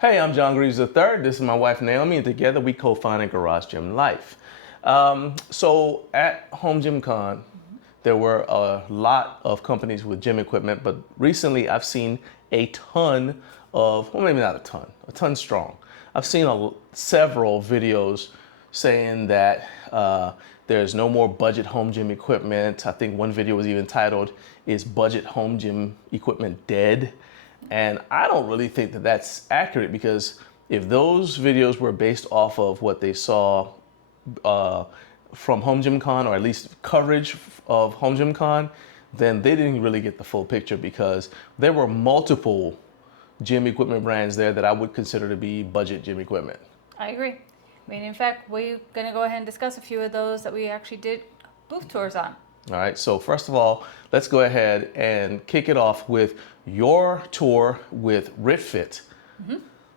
Hey, I'm John Greaves III. This is my wife Naomi, and together we co-founded Garage Gym Life. So at HomeGymCon, there were a lot of companies with gym equipment, but recently I've seen a ton of, well, maybe not a ton strong. I've seen several videos saying that there's no more budget home gym equipment. I think one video was even titled, "Is Budget Home Gym Equipment Dead?" And I don't really think that that's accurate, because if those videos were based off of what they saw from HomeGymCon, or at least coverage of HomeGymCon, then they didn't really get the full picture, because there were multiple gym equipment brands there that I would consider to be budget gym equipment. I agree. I mean, in fact, we're going to go ahead and discuss a few of those that we actually did booth tours on. All right, so first of all, let's go ahead and kick it off with your tour with RitFit.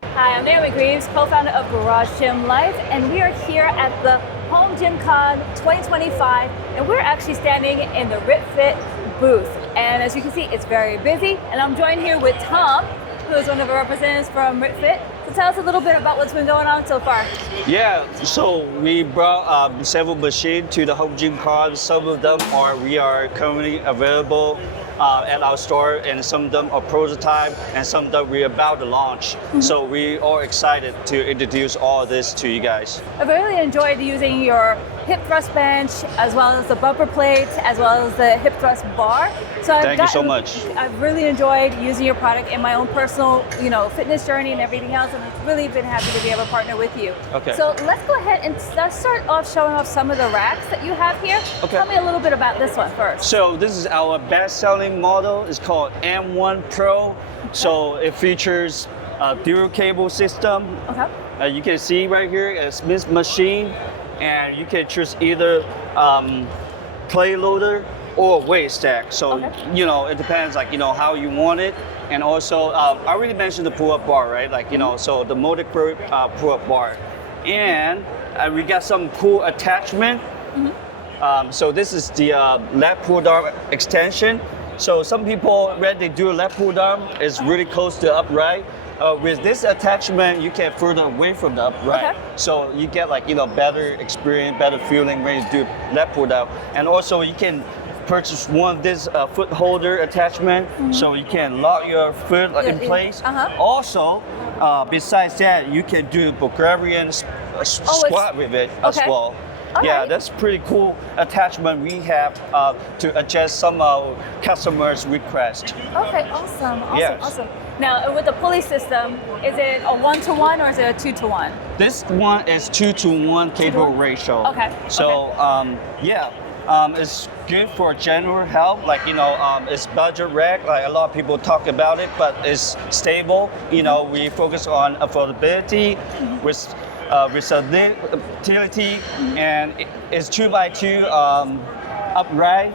Hi, I'm Naomi Greaves, co-founder of Garage Gym Life, and we are here at the HomeGymCon 2025, and we're actually standing in the RitFit booth. And as you can see, it's very busy, and I'm joined here with Tom, who is one of our representatives from RitFit. So tell us a little bit about what's been going on so far. Yeah, so we brought several machines to the HomeGymCon. Some of them we are currently available at our store, and some of them are prototype, and some of them we're about to launch. So we are excited to introduce all this to you guys. I've really enjoyed using your hip thrust bench, as well as the bumper plate, as well as the hip thrust bar. So Thank you so much. I've really enjoyed using your product in my own personal, fitness journey and everything else, and I've really been happy to be able to partner with you. Okay. So let's go ahead and let's start off showing off some of the racks that you have here. Okay. Tell me a little bit about this one first. So this is our best-selling model. It's called M1 Pro. So it features a dual cable system. Okay. You can see right here, it's this machine, and you can choose either plate loader or weight stack. So it depends, how you want it. And also, I already mentioned the pull-up bar, right? So the motor grip pull-up bar, and we got some cool attachment. So this is the lat pull down extension. So some people, when they do a lat pull down, it's really close to upright. With this attachment, you can further away from the upright. Okay. So you get better experience, better feeling when you do lat pull down. And also you can purchase one of this foot holder attachment, so you can lock your foot in place. Also, besides that, you can do Bulgarian squat with it as well. Yeah, that's pretty cool attachment we have to adjust some customers' request. Okay, awesome. Yes. Awesome. Now, with the pulley system, is it a 1-to-1 or is it a 2-to-1? This one is 2-to-1 cable ratio. Okay. So, it's good for general health. It's budget rack. A lot of people talk about it, but it's stable. We focus on affordability with versatility, and it's 2x2 upright,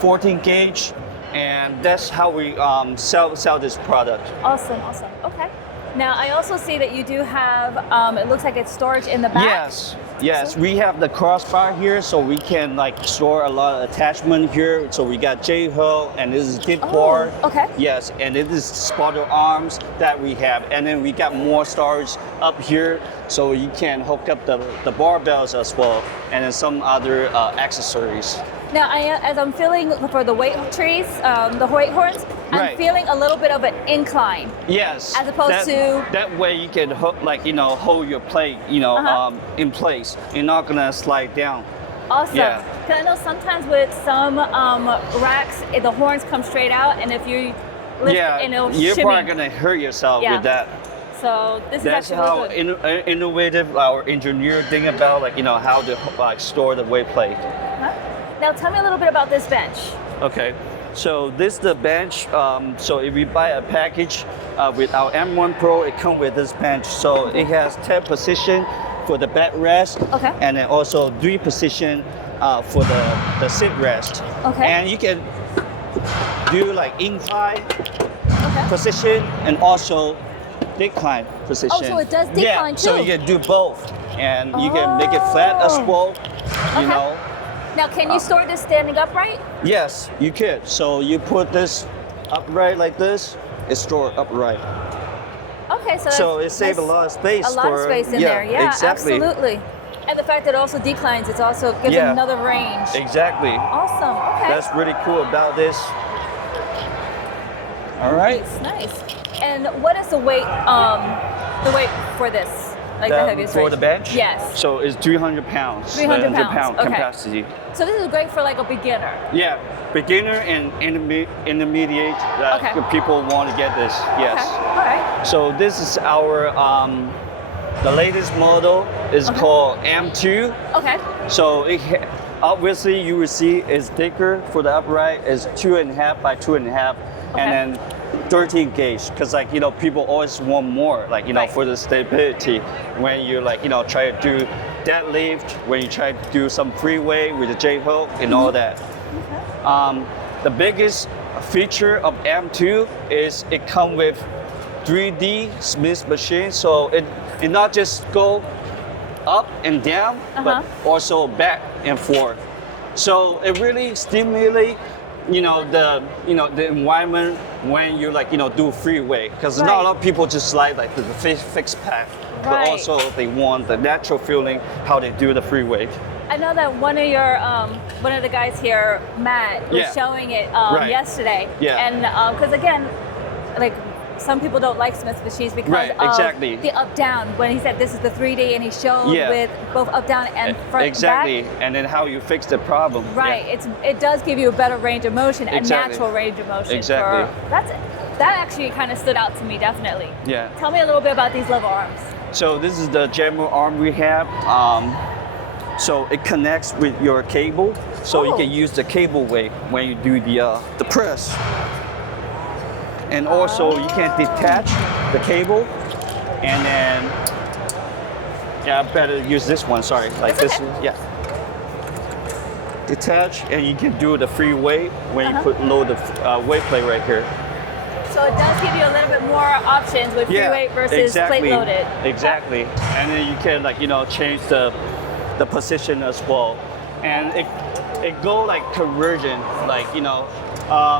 14 gauge, and that's how we sell this product. Awesome. Okay. Now, I also see that you do have, it looks like it's storage in the back. Yes, we have the crossbar here, so we can store a lot of attachment here. So we got J-hook, and this is dip bar. Okay. Yes, and it is spotter arms that we have, and then we got more storage up here, so you can hook up the barbells as well, and then some other accessories. Now, as I'm feeling for the weight trees, the weight horns, I'm feeling a little bit of an incline. Yes. As opposed to that way you can hold your plate, in place. You're not gonna slide down. Awesome. Yeah. Because I know sometimes with some racks, the horns come straight out, and if you lift it, and it'll you're shimmy. probably gonna hurt yourself with that. So this That's is how actually really good. innovative our engineer think about how to store the weight plate. Now tell me a little bit about this bench. Okay, so this is the bench. So if you buy a package with our M1 Pro, it comes with this bench. So it has 10 position for the backrest, and then also 3 position for the sit rest. Okay. And you can do incline position and also decline position. Oh, so it does decline too. So you can do both, and you can make it flat as well. Now, can you store this standing upright? Yes, you could. So you put this upright like this, it's stored upright. Okay, So it saves a lot of space. A lot of space in there. Yeah, exactly. absolutely. And the fact that it also declines, it also gives another range. Exactly. Awesome. Okay. That's really cool about this. All right. Nice. And what is the weight for this? Like the heaviest for range? the bench? Yes. So it's 300 pounds. 300 pounds. Okay. Capacity. So this is great for like a beginner. Yeah, beginner and intermediate. People want to get this. Yes. Okay. All right. So this is our the latest model is called M2. Okay. So obviously you will see it's thicker for the upright. It's 2.5 by 2.5, and then 13 gauge, because people always want more, for the stability when you try to do deadlift, when you try to do some free weight with the J hook and all that. The biggest feature of M2 is it comes with 3D Smith machine, so it not just go up and down, but also back and forth. So it really stimulates the environment when you do free weight, because not a lot of people just like the fixed path, but also they want the natural feeling how they do the free weight. I know that one of the guys here, Matt, was showing it yesterday. Yeah. And because again, some people don't like Smith machines because of the up down. When he said this is the 3D, and he showed with both up down and front back. And then how you fix the problem. Right. It does give you a better range of motion, a natural range of motion. Exactly. That actually kind of stood out to me, definitely. Yeah. Tell me a little bit about these level arms. So this is the jammer arm we have. So it connects with your cable, so you can use the cable weight when you do the press. And also you can detach the cable, and then I better use this one. Sorry, this. Yeah. Detach, and you can do the free weight when you load the weight plate right here. So it does give you a little bit more options with free weight versus plate loaded. Exactly. And then you can change the position as well, and it go conversion,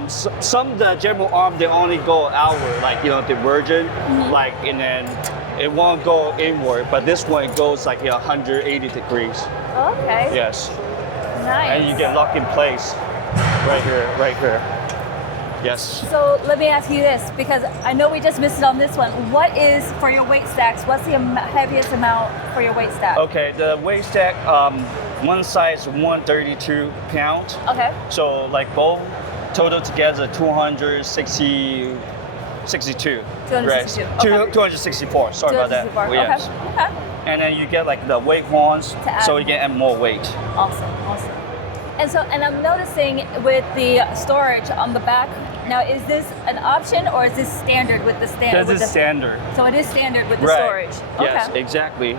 some of the general arm they only go outward, divergent, and then it won't go inward, but this one goes 180 degrees. Okay. Yes. Nice. And you get locked in place right here. Yes. So let me ask you this, because I know we just missed it on this one. What is, for your weight stacks, what's the heaviest amount for your weight stack? Okay, the weight stack, one size 132 pounds. Okay. So both total together 262. 262. Right. Okay. 264. Sorry about that. Okay. Yes. Okay. And then you get the weight horns, so you can add more weight. Awesome. And I'm noticing with the storage on the back. Now, is this an option or is this standard with the standard? This is standard. So it is standard with the storage. Okay. Yes, exactly.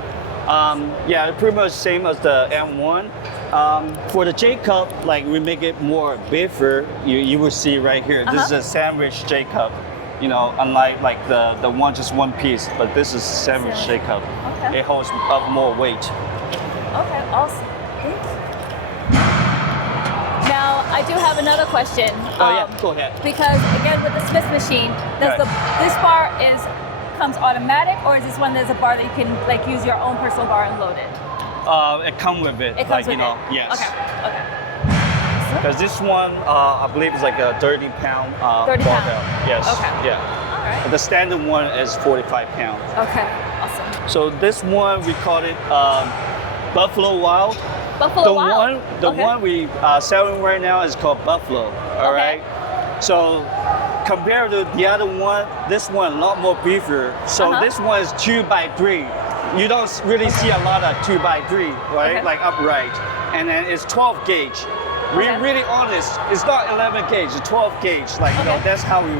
Pretty much same as the M1. For the J cup, we make it more bigger. You will see right here. This is a sandwich J cup. Unlike the one piece, but this is sandwich J cup. Okay. It holds up more weight. Okay, awesome. Thank you. Now, I do have another question. Go ahead. Because again, with the Smith machine, this bar comes automatic, or is this one there's a bar that you can use your own personal bar and load it? It comes with it. It comes with it. Yes. Okay. Because this one, I believe, is a 30-pound 30 barbell. Yes. Okay. Yeah. All right. The standard one is 45 pounds. Okay. Awesome. So this one we call it Buffalo Wild. Buffalo Wild. The one we are selling right now is called Buffalo. All right. So compared to the other one, this one a lot more beefier. So this one is 2x3. You don't really see a lot of 2x3, right? Upright. And then it's 12 gauge. Really honest, it's not 11 gauge, it's 12 gauge. That's how we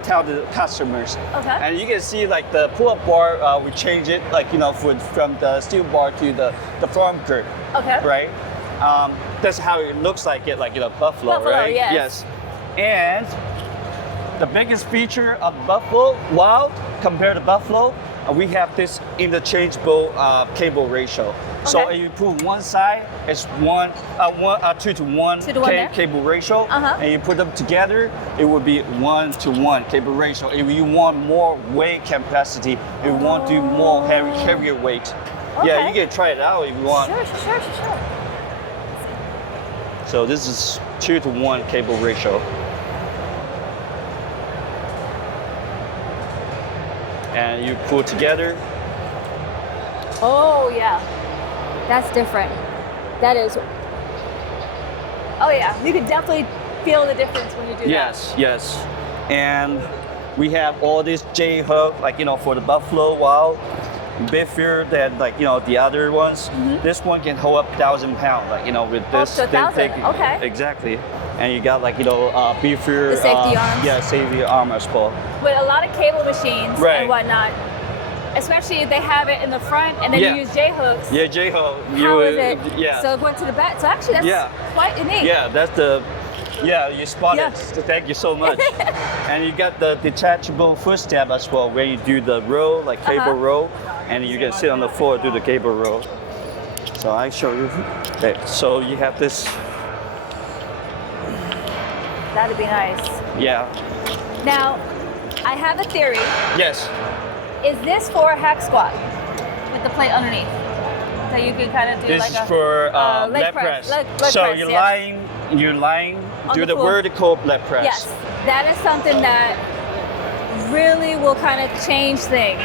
tell the customers. Okay. And you can see the pull-up bar, we change it from the steel bar to the foam grip. Okay. Right. That's how it looks like Buffalo, right? Yes. And the biggest feature of Buffalo Wild compared to Buffalo, we have this interchangeable cable ratio. So Okay. if you put one side, it's 2 to 1 2 to 1 there? cable ratio, Uh-huh. and you put them together, it would be 1 to 1 cable ratio. If you want more weight capacity, if you want to do more heavier weight, yeah, Okay. you can try it out if you want. Sure. So this is 2 to 1 cable ratio. And you put together. Oh yeah, that's different. That is. Oh yeah, you can definitely feel the difference when you do Yes. And we have all this J hub, like for the Buffalo Wild, bigger than the other ones. This one can hold up 1,000 pounds, with this to 1,000, okay. Exactly. And you got beefier. The safety arms. Yeah, safety arm as well. that. With a lot of cable machines Right. and whatnot, especially if they have it in the front and then Yeah. you use J hooks. Yeah, J hub. How is it? Yeah. So it went to the back. So actually, that's Yeah. quite unique. Yeah, that's the. Yeah, you spotted. Yeah. Thank you so much. And you got the detachable footstep as well, where you do the row, like cable row, and you can sit on the floor do the cable row. So I show you. Okay, so you have this. That'd be nice. Yeah. Now, I have a theory. Yes. Is this for a hack squat with the plate underneath? So you can kind of do This like is a for leg leg press. Leg So press, you're yes. lying, On do the the floor. vertical leg press. Yes, that is something that really will kind of change things.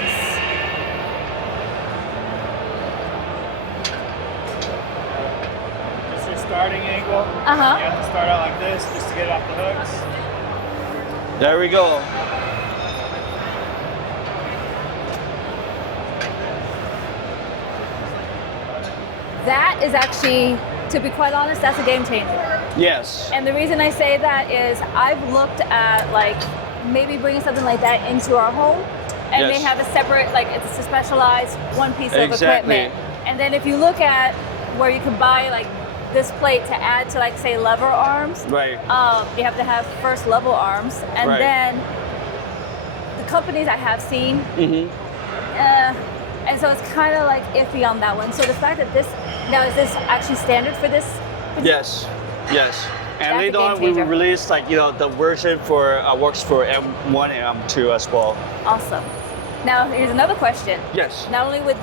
It's your starting angle. Uh-huh. You have to start out like this just to get it off the hooks. There we go. That is actually, to be quite honest, that's a game changer. Yes. And the reason I say that is I've looked at maybe bringing something like that into our home, and Yes. they have a separate, it's a specialized one piece of Exactly. equipment. And then if you look at where you can buy this plate to add to say lever arms, Right. you have to have first level arms, and Right. then the companies I have seen, and so it's kind of iffy on that one. So the fact that now is this actually standard for this? Yes. Yes. And That's a later game on, we will changer. release the version for works for M1 and M2 as well. Awesome. Now here's another question. Yes. Not only with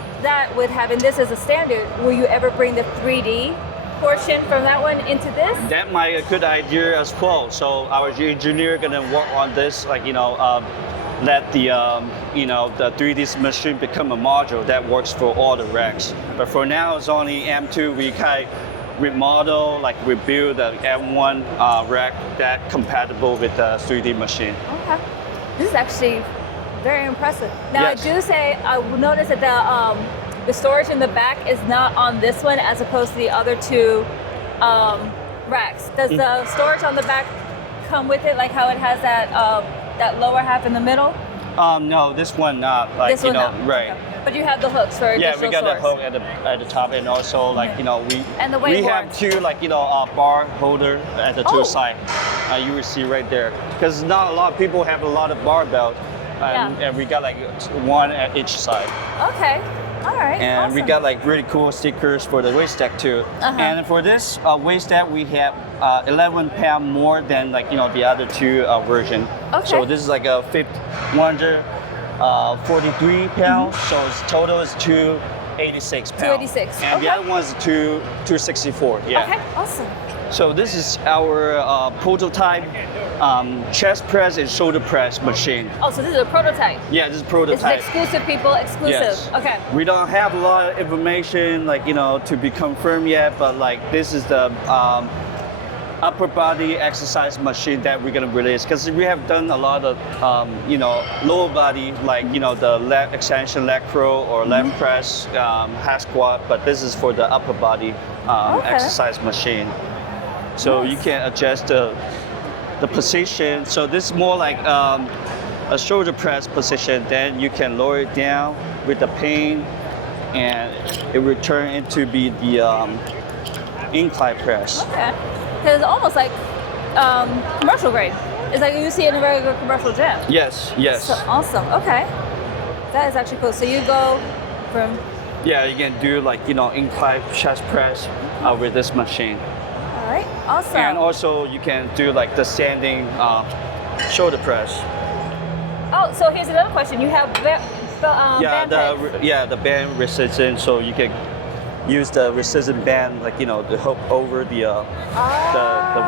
having this as a standard, will you ever bring the 3D portion from that one into this? That might be a good idea as well. So our engineer gonna work on this, let the 3D machine become a module that works for all the racks. But for now, it's only M2. We kind of remodel, rebuild the M1 rack that compatible with the 3D machine. Okay. This is actually very impressive. Now Yes. I do say I noticed that the storage in the back is not on this one as opposed to the other two racks. Does the storage on the back come with it, like how it has that lower half in the middle? No, this one not. This one not. Right. Okay. But you have the hooks for Yeah, additional we got the storage. hook at the top, and also And the we weight have boards. two bar holder at the Oh. two side. You will see right there, because not a lot of people have a lot of barbell, and we got one at each side. Okay. All right. And we awesome. got really cool stickers for the weight stack too. Uh-huh. And for this weight stack, we have 11 pound more than the other two version. Okay. So this is a 143 pounds. So its total is 286 pounds. 286, And the okay. other one's 264. Yeah. Okay. Awesome. So this is our prototype chest press and shoulder press machine. Oh, so this is a prototype. Yeah, this is This prototype. is exclusive, people. Exclusive. Yes. Okay. We don't have a lot of information to be confirmed yet, but this is the upper body exercise machine that we're gonna release, because we have done a lot of lower body, the leg extension, leg curl, or leg press, hack squat, but this is for the upper body Okay. exercise machine. So you can adjust the position. So this is more like a shoulder press position. Then you can lower it down with the pain, and it will turn into be the incline press. Okay. Because it's almost like commercial grade. It's like you see it in a regular commercial gym. Yes, yes. So awesome. Okay. That is actually cool. So you go from. Yeah, you can do like, incline chest press with this machine. All right. Awesome. And also you can do like the standing shoulder press. Oh, so here's another question. You have band pegs. The band resistance, so you can use the resistance band like, to hook over the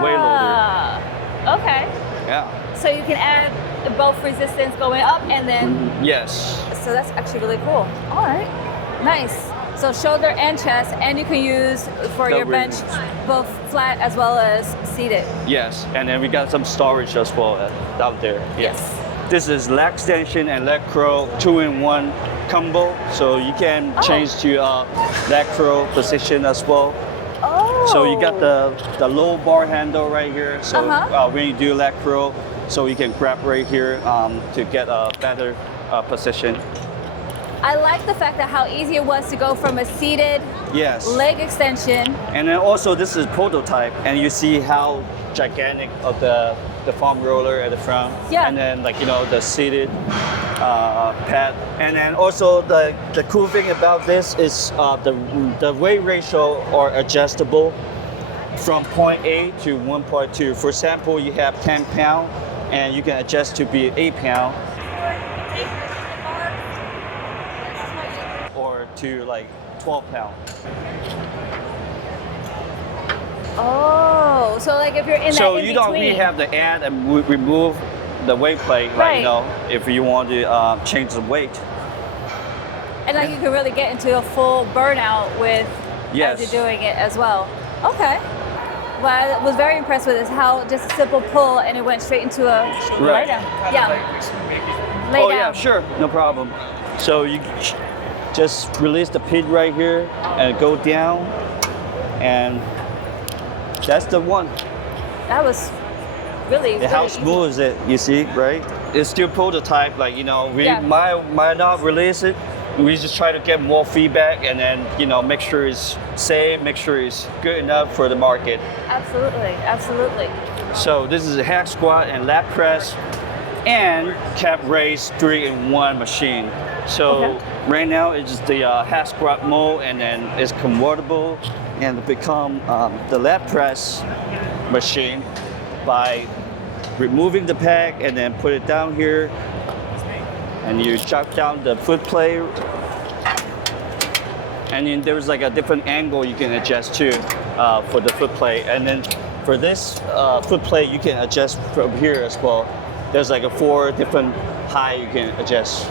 weight loader. Okay. Yeah. So you can add both resistance going up and then. Yes. So that's actually really cool. All right. Nice. So shoulder and chest, and you can use for your bench both flat as well as seated. Yes, and then we got some storage as well out there. Yeah. Yes. This is leg extension and leg curl 2-in-1 combo, so you can change to leg curl position as well. Oh. So you got the low bar handle right here. So when you do leg curl, so you can grab right here to get a better position. I like the fact that how easy it was to go from a seated leg extension. And then also this is prototype, and you see how gigantic of the foam roller at the front. Yeah. And then the seated pad. And then also the cool thing about this is the weight ratio are adjustable from point A to 1.2. For example, you have 10 pound, and you can adjust to be 8 pound. To like 12 pound. Oh, so like if you're in so that you don't really have to add and remove the weight plate, right? If you want to change the weight. And like you can really get into a full burnout with as you're doing it as well. Okay. What I was very impressed with is how just a simple pull and it went straight into a lay down. Yeah. Lay down. Yeah, sure, no problem. So you just release the pin right here and go down, and that's the one. That was really how smooth is it? You see, right? It's still prototype. Like we might not release it. We just try to get more feedback and then make sure it's safe, make sure it's good enough for the market. Absolutely, absolutely. So this is a hack squat and lat press and cap raise 3-in-1 machine. So right now it's just the hack squat mode, and then it's convertible and become the lat press machine by removing the peg and then put it down here, and you chop down the foot plate, and then there's like a different angle you can adjust to for the foot plate, and then for this foot plate you can adjust from here as well. There's like 4 different height you can adjust.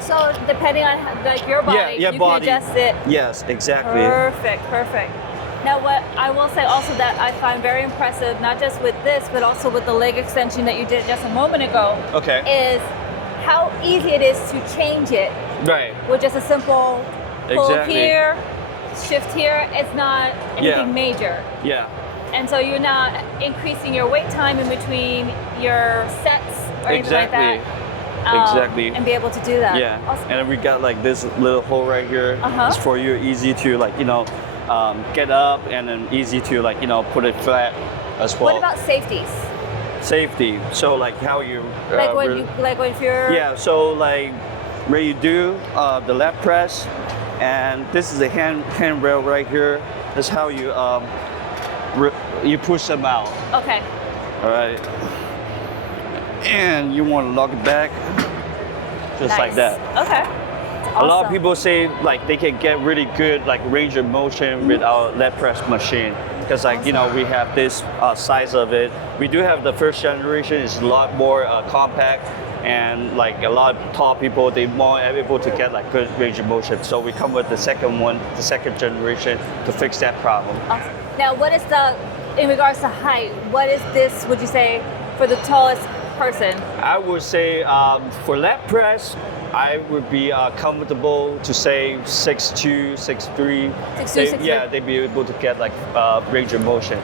So depending on like your body, you can adjust it. Yes, exactly. Perfect, perfect. Now what I will say also that I find very impressive, not just with this, but also with the leg extension that you did just a moment ago, is how easy it is to change it. Right. With just a simple pull here, shift here. It's not anything major. Yeah. And so you're not increasing your wait time in between your sets or anything like that. Exactly. And be able to do that. Yeah. Awesome. And then we got like this little hole right here. It's for you easy to get up, and then easy to put it flat as well. What about safeties? Safety. So like how you if you're So like where you do the lat press, and this is the handrail right here. That's how you you push them out. Okay. All right. And you want to lock it back, just like that. Okay. A lot of people say like they can get really good like range of motion with our lat press machine, because we have this size of it. We do have the first generation. It's a lot more compact, and like a lot of tall people, they more able to get like good range of motion. So we come with the second generation to fix that problem. Awesome. Now, what is in regards to height, what is this, would you say, for the tallest person? I would say for lat press, I would be comfortable to say 6'2", 6'3". 6'3". Yeah, they'd be able to get like range of motion.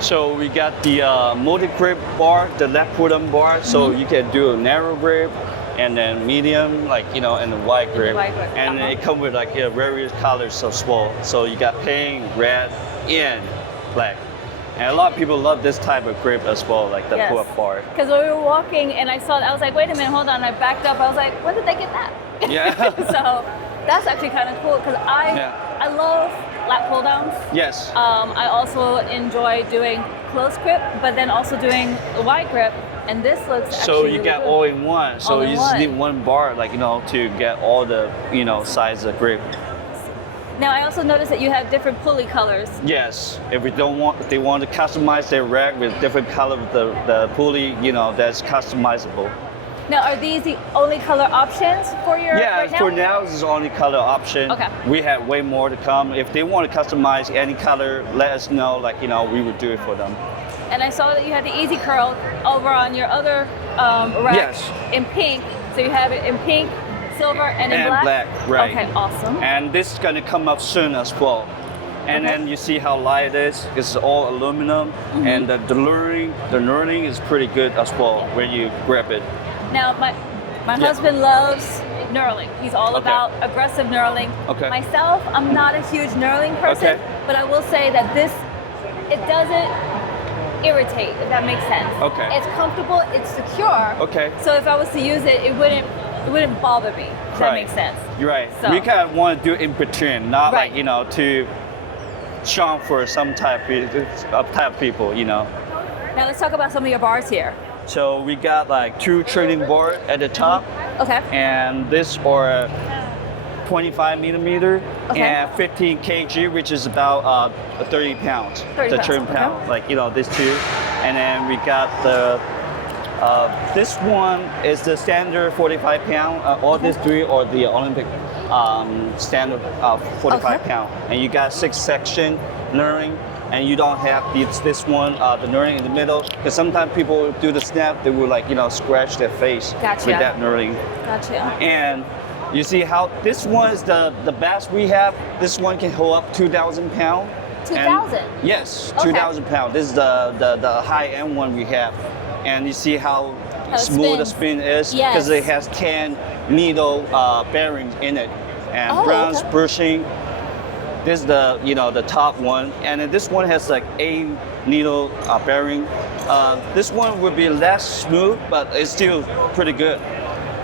So we got the multi-grip bar, the left pull-down bar, so you can do a narrow grip, and then medium, and a wide grip. And it comes with various colors as well. So you got pink, red, and black. And a lot of people love this type of grip as well, like the Yes. pull-up bar. Because when we were walking and I saw it, I was like, wait a minute, hold on. I backed up. I was like, where did they get that? Yeah. So that's actually kind of cool because I love lat pull downs. Yes. I also enjoy doing close grip, but then also doing a wide grip. And this looks So actually you really got good. all in one. So All in you just one. need one bar, like, to get all the, size of grip. Now I also noticed that you have different pulley colors. Yes. If they want to customize their rack with different color of the pulley, that's customizable. Now are these the only color options for your Yeah, right now? for now this is the only color option. Okay. We have way more to come. If they want to customize any color, let us know. Like, we would do it for them. And I saw that you had the Easy Curl over on your other rack Yes. in pink. So you have it in pink, silver, and in And black? right. Okay, awesome. And this is gonna come up soon as well. And Okay. then you see how light it is. It's all aluminum, Mm-hmm. and the knurling is pretty good as well when you grab it. Now my Yeah. husband loves knurling. He's all Okay. about aggressive knurling. Okay. Myself, I'm not a huge knurling person, Okay. but I will say that it doesn't irritate, if that makes sense. Okay. It's comfortable, it's secure. Okay. So if I was to use it, it wouldn't bother me. If that makes sense. You're right. So- We kind of want to do in between, not Right. like to charm for some type of people. Now let's talk about some of your bars here. So we got like 2 training board at the top, Okay. and this are 25 millimeter Okay. and 15 kg, which is about 30 pounds. 30 the pounds, trim okay. pound, like these 2, and then we got the. This one is the standard 45 pound. All these 3 are the Olympic standard 45 Okay. pound, and you got 6 section knurling. And you don't have this one, the knurling in the middle, because sometimes people do the snap, they will scratch their face Gotcha. with that knurling. Gotcha. And you see how this one is the best we have. This one can hold up 2,000 pounds. 2,000? Yes, Okay. 2,000 pounds. This is the high end one we have. And you see how it smooth the spins. spin is? Yes. Because it has 10 needle bearings in it. And Oh, bronze okay. bushing. This is the top one. And then this one has like 8 needle bearing. This one would be less smooth, but it's still pretty good.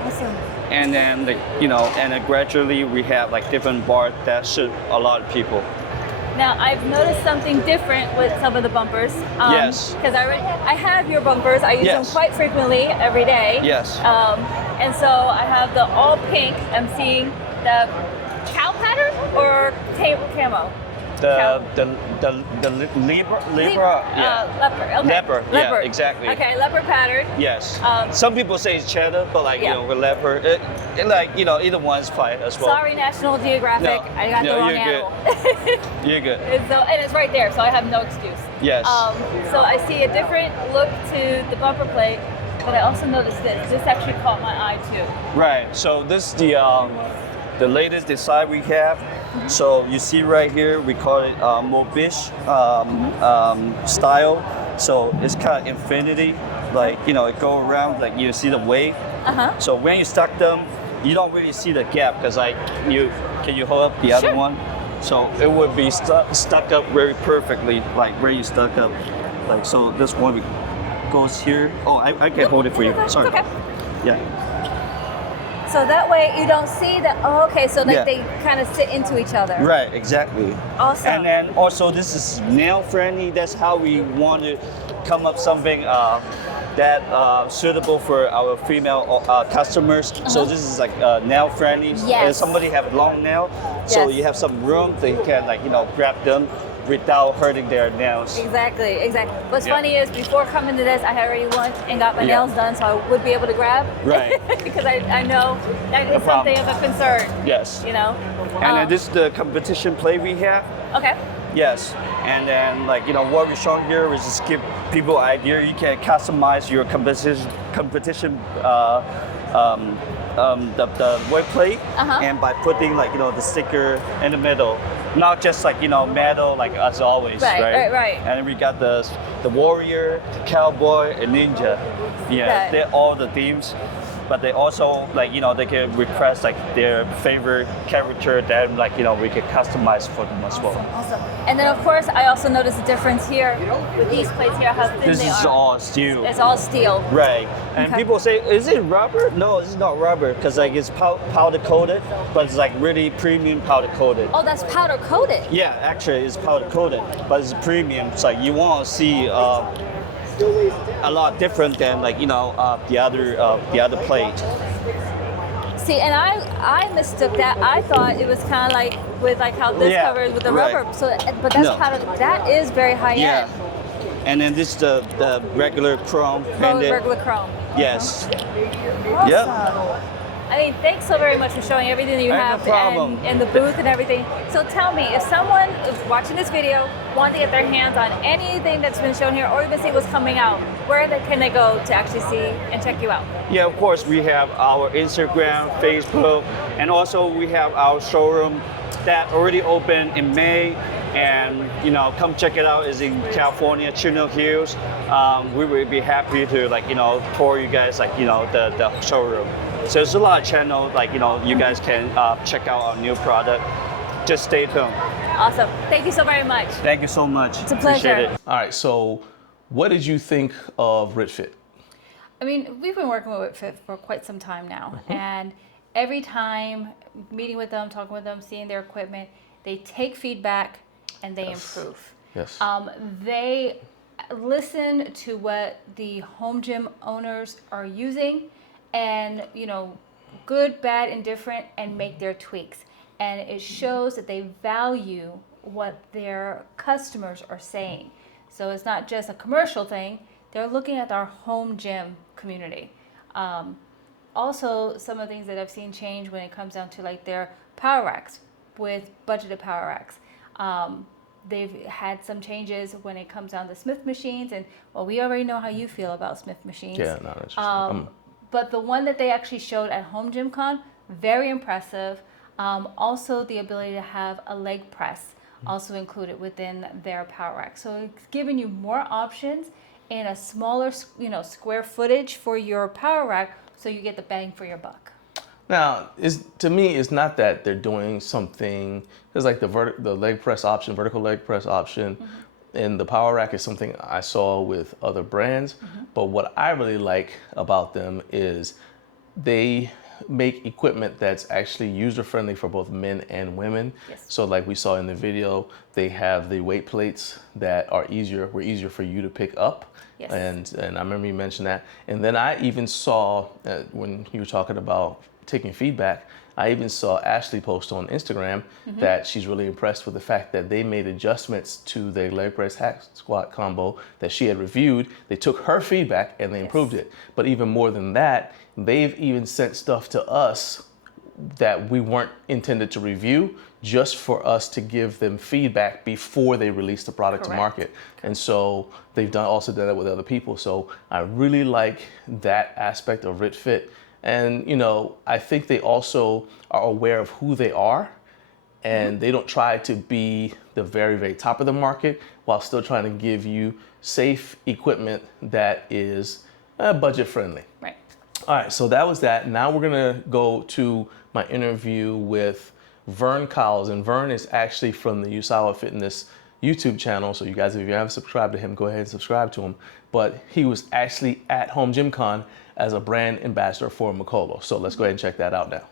Awesome. And then and then gradually we have like different bars that suit a lot of people. Now I've noticed something different with some of the bumpers. Yes. Because I have your bumpers. I use Yes. them quite frequently every day. Yes. And so I have the all pink. I'm seeing the cow pattern or camo. The Libra, yeah. Leopard. Okay. Leopard, yeah, exactly. Okay, leopard pattern. Yes. Um, Some people say it's cheddar, but Yeah. with leopard, either one's fine as well. Sorry, National Geographic. No, I got the no, wrong you're good. animal. You're good. and it's right there, so I have no excuse. Yes. So I see a different look to the bumper plate, but I also noticed this. This actually caught my eye too. Right. So this is the latest design we have. So you see right here, we call it Mobish style. So it's kind of infinity, like it go around, like you see the wave. Uh-huh. So when you stack them, you don't really see the gap because can you hold up the other Sure. one? So it would be stuck up very perfectly, like where you stuck up. Like so, this one goes here. Oh, I can hold it for you. Okay, Sorry. okay. Yeah. So that way you don't see that. Oh, okay. So Yeah. they kind of sit into each other. Right, exactly. Awesome. And then also this is nail friendly. That's how we want to come up something that suitable for our female customers. So this is like nail friendly. Yes. If somebody have long nail, so Yes. you have some room, they can grab them without hurting their nails. Exactly. What's Yeah. funny is before coming to this, I had already went and got my Yeah. nails done, so I would be able to grab. Right. Because I know that is problem. something of a concern. Yes. And then this is the competition play we have. Okay. Yes, and then what we're showing here is just give people an idea. You can customize your competition the weight plate, Uh-huh. and by putting the sticker in the middle, not just metal as always, Right. And then we got the warrior, the cowboy, and ninja. Yeah, Right. they're all the themes. but they also like they can request like their favorite character that like we can customize for them as well. Awesome. And then of course I also noticed a difference here with these plates here, how thin This they is are. all steel. It's all steel. Right, and Okay. people say, is it rubber? No, it's not rubber because like it's powder coated, but it's like really premium powder coated. Oh, that's powder coated. Yeah, actually it's powder coated, but it's premium. So you want to see a lot different than like the other plate. See, and I mistook that. I thought it was kind of like with like how this Yeah, covers with the right. rubber. So, but that's No. powder. That is very high Yeah, end. and then this is the regular chrome handed. Regular chrome. Yes. Awesome. Yep. I mean, thanks so very much for showing everything that you Hey, no have problem. and the booth and everything. So tell me, if someone is watching this video, wants to get their hands on anything that's been shown here, or even see what's coming out, can they go to actually see and check you out? Yeah, of course, we have our Instagram, Facebook, and also we have our showroom that already opened in May. And come check it out. It's in California, Chino Hills. We will be happy to tour you guys the showroom. So there's a lot of channels you guys can check out our new product. Just stay tuned. Awesome. Thank you so very much. Thank you so much. It's a pleasure. Appreciate it. All right, so what did you think of RitFit? I mean, we've been working with RitFit for quite some time now, and every time meeting with them, talking with them, seeing their equipment, they take feedback and they improve. Yes. They listen to what the home gym owners are using, and good, bad, indifferent, and make their tweaks. And it shows that they value what their customers are saying. So it's not just a commercial thing. They're looking at our home gym community. Also, some of the things that I've seen change when it comes down to like their power racks with budgeted power racks. They've had some changes when it comes down to Smith machines, and well, we already know how you feel about Smith machines. Yeah, no, that's just, But the one that they actually showed at HomeGymCon, very impressive. Also, the ability to have a leg press also included within their power rack. So it's giving you more options in a smaller, square footage for your power rack, so you get the bang for your buck. Now, to me, it's not that they're doing something. It's like the leg press option, vertical leg press option, and the power rack is something I saw with other brands. But what I really like about them is they make equipment that's actually user-friendly for both men and women. Yes. So like we saw in the video, they have the weight plates that were easier for you to pick up. Yes. And I remember you mentioned that. And then I even saw, when you were talking about taking feedback, I even saw Ashley post on Instagram that she's really impressed with the fact that they made adjustments to their leg press hack squat combo that she had reviewed. They took her feedback and they improved it. But even more than that, they've even sent stuff to us that we weren't intended to review, just for us to give them feedback before they release the product to market. And so they've also done that with other people. So I really like that aspect of RitFit. And I think they also are aware of who they are, and they don't try to be the very, very top of the market while still trying to give you safe equipment that is budget friendly. Right. All right, so that was that. Now we're gonna go to my interview with Vern Cowles, and Vern is actually from the USAWA Fitness YouTube channel. So you guys, if you haven't subscribed to him, go ahead and subscribe to him. But he was actually at HomeGymCon as a brand ambassador for Mikolo. So let's go ahead and check that out now.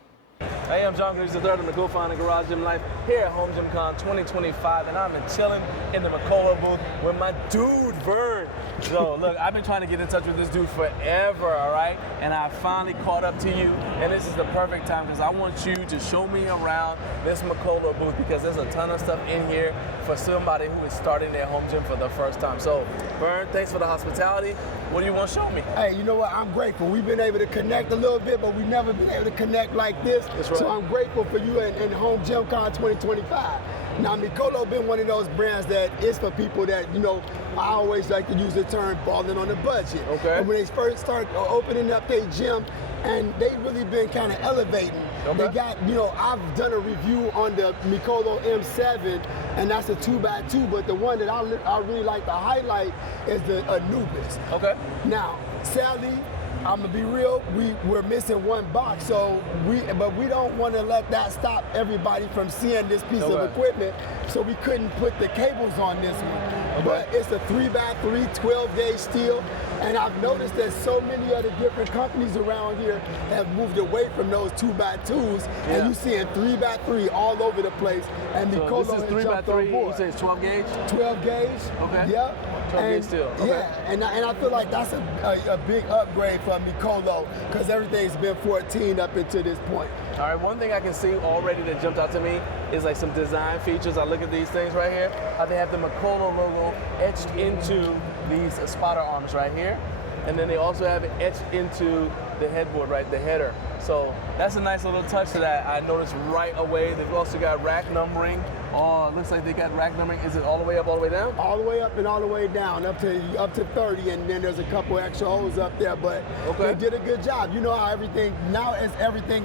Hey, I'm John Greaves III, the co-founder of Garage Gym Life here at HomeGymCon 2025, and I'm chilling in the Mikolo booth with my dude, Vern. So look, I've been trying to get in touch with this dude forever, all right? And I finally caught up to you, and this is the perfect time because I want you to show me around this Mikolo booth because there's a ton of stuff in here for somebody who is starting their home gym for the first time. So, Vern, thanks for the hospitality. What do you want to show me? Hey, you know what? I'm grateful. We've been able to connect a little bit, but we've never been able to connect like this. That's right. So I'm grateful for you and HomeGymCon 2025. Now, Mikolo been one of those brands that is for people that, I always like to use the term balling on the budget. Okay. And when they first started opening up their gym, and they really been kind of elevating. Okay. They got, I've done a review on the Mikolo M7, and that's a 2x2, but the one that I really like to highlight is the Anubis. Okay. Now, sadly, I'm gonna be real. We're missing one box, but we don't want to let that stop everybody from seeing this piece of equipment. So we couldn't put the cables on this one. But it's a 3x3 12 gauge steel, and I've noticed that so many other different companies around here have moved away from those 2x2s, and you seeing 3x3 all over the place. And Mikolo this is 3x3. You say it's 12 gauge? 12 gauge. Okay. Yep. 12 gauge steel. Okay. Yeah, and I feel like that's a big upgrade for Mikolo because everything's been 14 up until this point. All right, one thing I can see already that jumped out to me is like some design features. I look at these things right here, how they have the Mikolo logo etched into these spotter arms right here. And then they also have it etched into the headboard, right, the header. So that's a nice little touch that I noticed right away. They've also got rack numbering. Oh, it looks like they got rack numbering. Is it all the way up, all the way down? All the way up and all the way down, up to 30, and then there's a couple extra holes up there. But they did a good job. You know how everything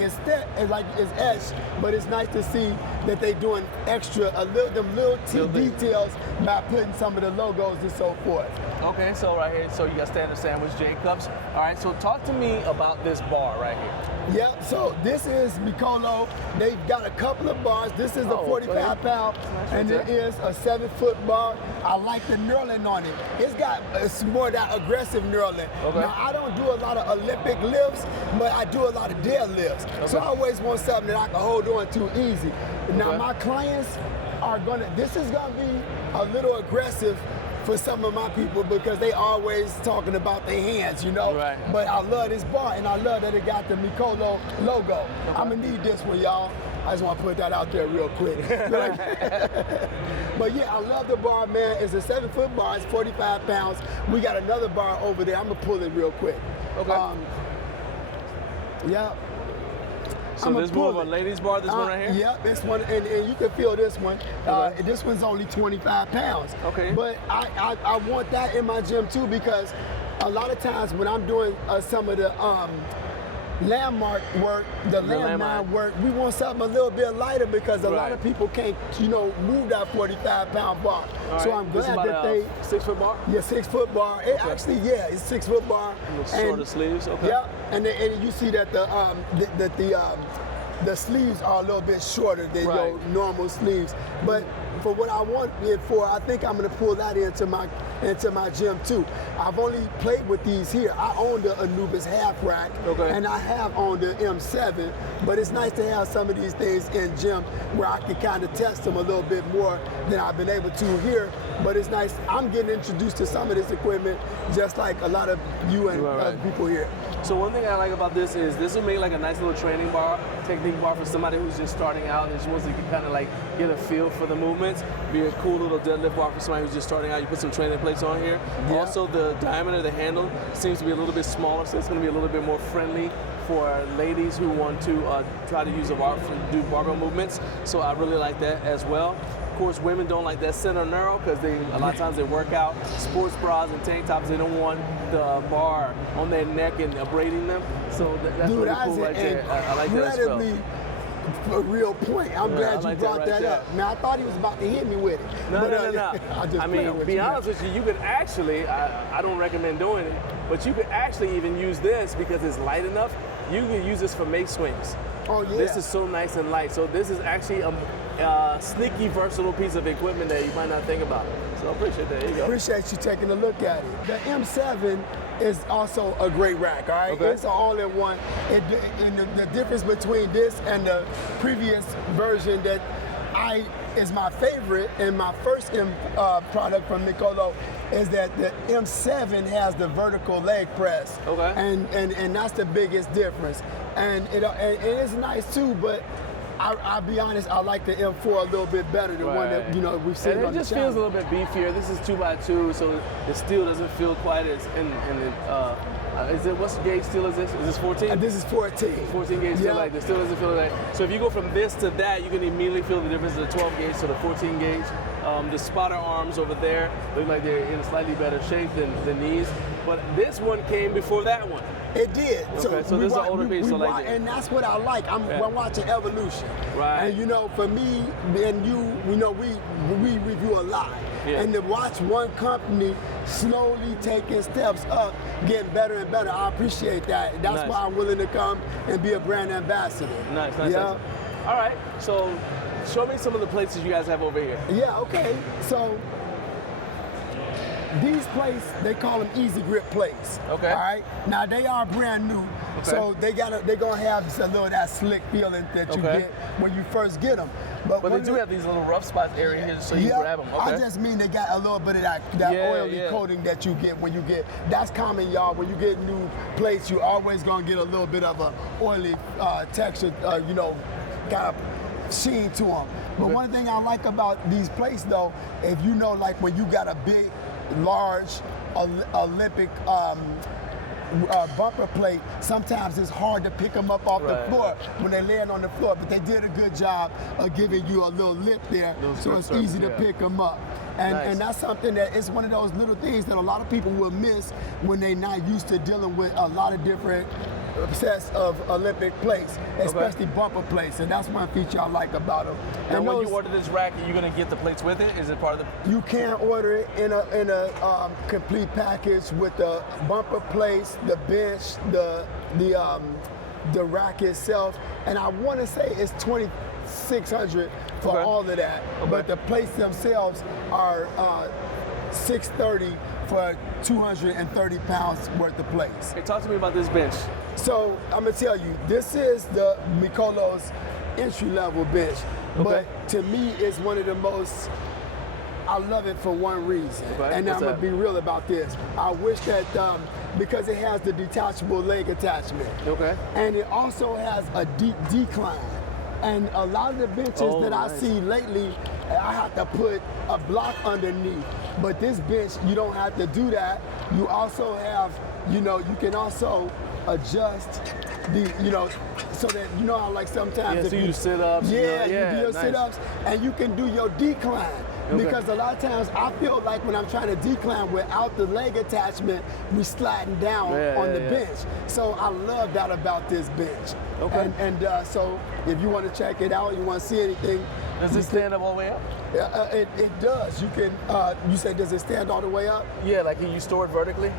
is etched, but it's nice to see that they doing extra, them little details by putting some of the logos and so forth. Okay, so right here, so you got standard sandwich J cups. All right, so talk to me about this bar right here. Yep, so this is Mikolo. They've got a couple of bars. This is a 45 pound, and it is a 7-foot bar. I like the knurling on it. It's more that aggressive knurling. Okay. Now, I don't do a lot of Olympic lifts, but I do a lot of deadlifts. Okay. So I always want something that I can hold on to easy. Now, my clients this is gonna be a little aggressive for some of my people because they always talking about their hands, you know. Right. But I love this bar, and I love that it got the Mikolo logo. Okay. I'm gonna need this one, y'all. I just want to put that out there real quick. But yeah, I love the bar, man. It's a 7-foot bar. It's 45 pounds. We got another bar over there. I'm gonna pull it real quick. Okay. Yeah. So this is more of a ladies bar, this one right here? Yeah, this one, and you can feel this one. This one's only 25 pounds. Okay. But I want that in my gym too because a lot of times when I'm doing some of the landmark work, the landmine work, we want something a little bit lighter because a lot of people can't, move that 45-pound bar. Right. So I'm glad that they 6-foot bar. Yeah, 6-foot bar. It actually, it's 6-foot bar. Shorter sleeves. Okay. Yeah, and you see that the sleeves are a little bit shorter than your normal sleeves, but for what I want it for, I think I'm gonna pull that into my gym too. I've only played with these here. I own the Anubis half rack, and I have owned the M7, but it's nice to have some of these things in gym where I can kind of test them a little bit more than I've been able to here. But it's nice, I'm getting introduced to some of this equipment just like a lot of you and other people here. So one thing I like about this is this will make like a nice little training bar, technique bar for somebody who's just starting out and just wants to kind of like get a feel for the movements. Be a cool little deadlift bar for somebody who's just starting out. You put some training plates on here. Yeah. Also, the diameter of the handle seems to be a little bit smaller, so it's going to be a little bit more friendly for ladies who want to try to use do barbell movements. So I really like that as well. Of course, women don't like that center narrow because a lot of times they work out sports bras and tank tops. They don't want the bar on their neck and abrading them. So that's really cool right there. I like that as well. A real point. I'm glad you brought that up. Now I thought he was about to hit me with it. No. I mean, be honest with you, you could actually, I don't recommend doing it, but you could actually even use this because it's light enough. You can use this for mace swings. Oh yeah. This is so nice and light. So this is actually a sneaky, versatile piece of equipment that you might not think about. So I appreciate that. There you go. Appreciate you taking a look at it. The M7 is also a great rack, all right? Okay. It's an all-in-one. And the difference between this and the previous version that is my favorite and my first product from Mikolo is that the M7 has the vertical leg press. Okay. And that's the biggest difference. And it is nice too, but I'll be honest, I like the M4 a little bit better than one that we've seen on the channel. It just feels a little bit beefier. This is 2x2, so the steel doesn't feel quite as what's gauge steel is this? Is this 14? This is 14. 14 gauge steel, like the steel doesn't feel like. So if you go from this to that, you can immediately feel the difference of the 12 gauge to the 14 gauge. The spotter arms over there look like they're in a slightly better shape than these. But this one came before that one. It did. Okay, so this is an older piece. And that's what I like. I'm watching evolution. Right. And for me and you, we review a lot. Yeah. And to watch one company slowly taking steps up, getting better and better. I appreciate that. That's Nice. why I'm willing to come and be a brand ambassador. Nice, nice, Yeah. nice. All right, so show me some of the places you guys have over here. Yeah, okay. So these plates, they call them easy grip plates. Okay. All right. Now they are brand new, so they're gonna have just a little that slick feeling that you Okay. get when you first get them. But they when do have these little rough spots areas, so you yeah, grab them. Okay. I just mean they got a little bit of that Yeah, oily yeah. coating that you get when you get. That's common, y'all. When you get new plates, you always gonna get a little bit of a oily texture, kind of sheen to them. But Okay. one thing I like about these plates, though, if you know, like when you got a big, large Olympic bumper plate, sometimes it's hard to pick them up off the Right, floor when they land on the floor, but they did a good job of giving you a little lip there, Little so grip it's surface, easy to yeah. pick them up. And, Nice. and that's something that it's one of those little things that a lot of people will miss when they're not used to dealing with a lot of different sets of Olympic plates, especially bumper plates, and that's one feature I like about them. And And when those- you order this rack, are you gonna get the plates with it? Is it part of the? you can order it in a complete package with the bumper plates, the bench, the rack itself, and I want to say it's $2,600 for Okay. all of that. Okay. But the plates themselves are $630 for 230 pounds worth of plates. Hey, talk to me about this bench. So I'm gonna tell you, this is the Mikolo's entry-level bench, Okay. but to me, it's one of the most. I love it for one reason, Okay, and what's I'm gonna that? be real about this. I wish that because it has the detachable leg attachment, Okay. and it also has a deep decline. And a lot of the benches Oh, that I nice. see lately, I have to put a block underneath. But this bench, you don't have to do that. You also have, you can also adjust so that how like sometimes Yeah, if so you do sit-ups, yeah, you you do your nice. sit-ups, and you can do your decline. Okay. Because a lot of times I feel like when I'm trying to decline without the leg attachment, we sliding down Yeah, on yeah, the yeah. bench. So I love that about this bench. Okay. And so if you want to check it out, you want to see anything, Does it stand up all the way up? it does. You can. You say, does it stand all the way up? Yeah, like can you store it vertically?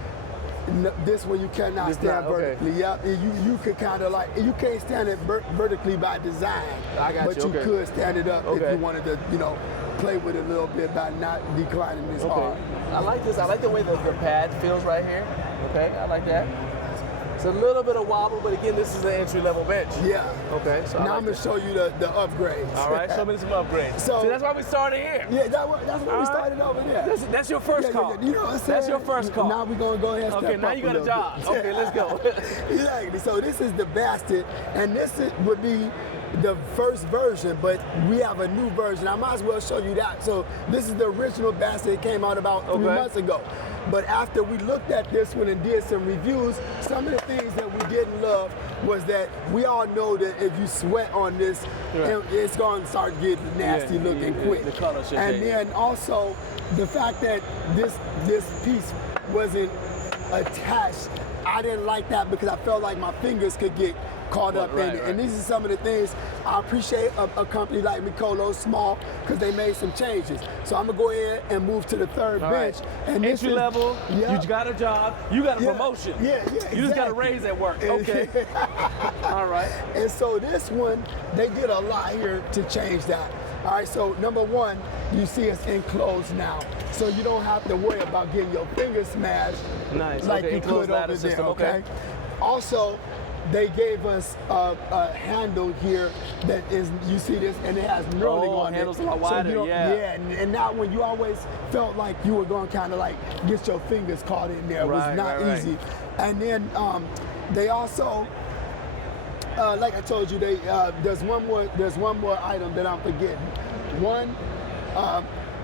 No, this one you cannot This stand not, okay. vertically. Yep. You could kind of you can't stand it vertically by design. I got but you, okay. could stand it up if Okay. you wanted to, play with it a little bit by not declining this hard. I like this. I like the way the pad feels right here. Okay, I like that. It's a little bit of wobble, but again, this is an entry-level bench. Yeah. Okay, so I Now like I'm gonna this. show you the upgrades. All right, show me some upgrades. So- See, that's why we started here. Yeah, that's where All we right. started over there. That's your first Yeah, call. You know what I'm saying? That's your first call. Now we're gonna go ahead and Okay, step now up you got a little job. bit. Okay, let's go. Exactly. So this is the basket, and would be the first version, but we have a new version. I might as well show you that. So this is the original basket. It came out about 3 Okay. months ago. But after we looked at this one and did some reviews, some of the things that we didn't love was that we all know that if you sweat on this, Right. it's going to start getting nasty Yeah, looking yeah, quick. the color should And change. then also the fact that this piece wasn't attached, I didn't like that because I felt like my fingers could get caught up Right, in it. right. And these are some of the things I appreciate a company like Mikolo, small, because they made some changes. So I'm gonna go ahead and move to the third All bench. right. And this Entry is- level, Yeah. you got a job, you got a Yeah, promotion. yeah, You just got a exactly. raise at work. Okay. All right. And so this one, they did a lot here to change that. All right, so number one, you see it's enclosed now. So you don't have to worry about getting your fingers smashed Nice, like okay, you enclosed could over ladder there, system, okay? okay. Also, they gave us a handle here that is, you see this, and it has knurling Oh, on handle's it. a lot So you wider, don't- yeah. and not when you always felt like you were going to kind of like get your fingers caught in there. It was Right, not right, right. easy. And then they also, like I told you, there's one more item that I'm forgetting. One,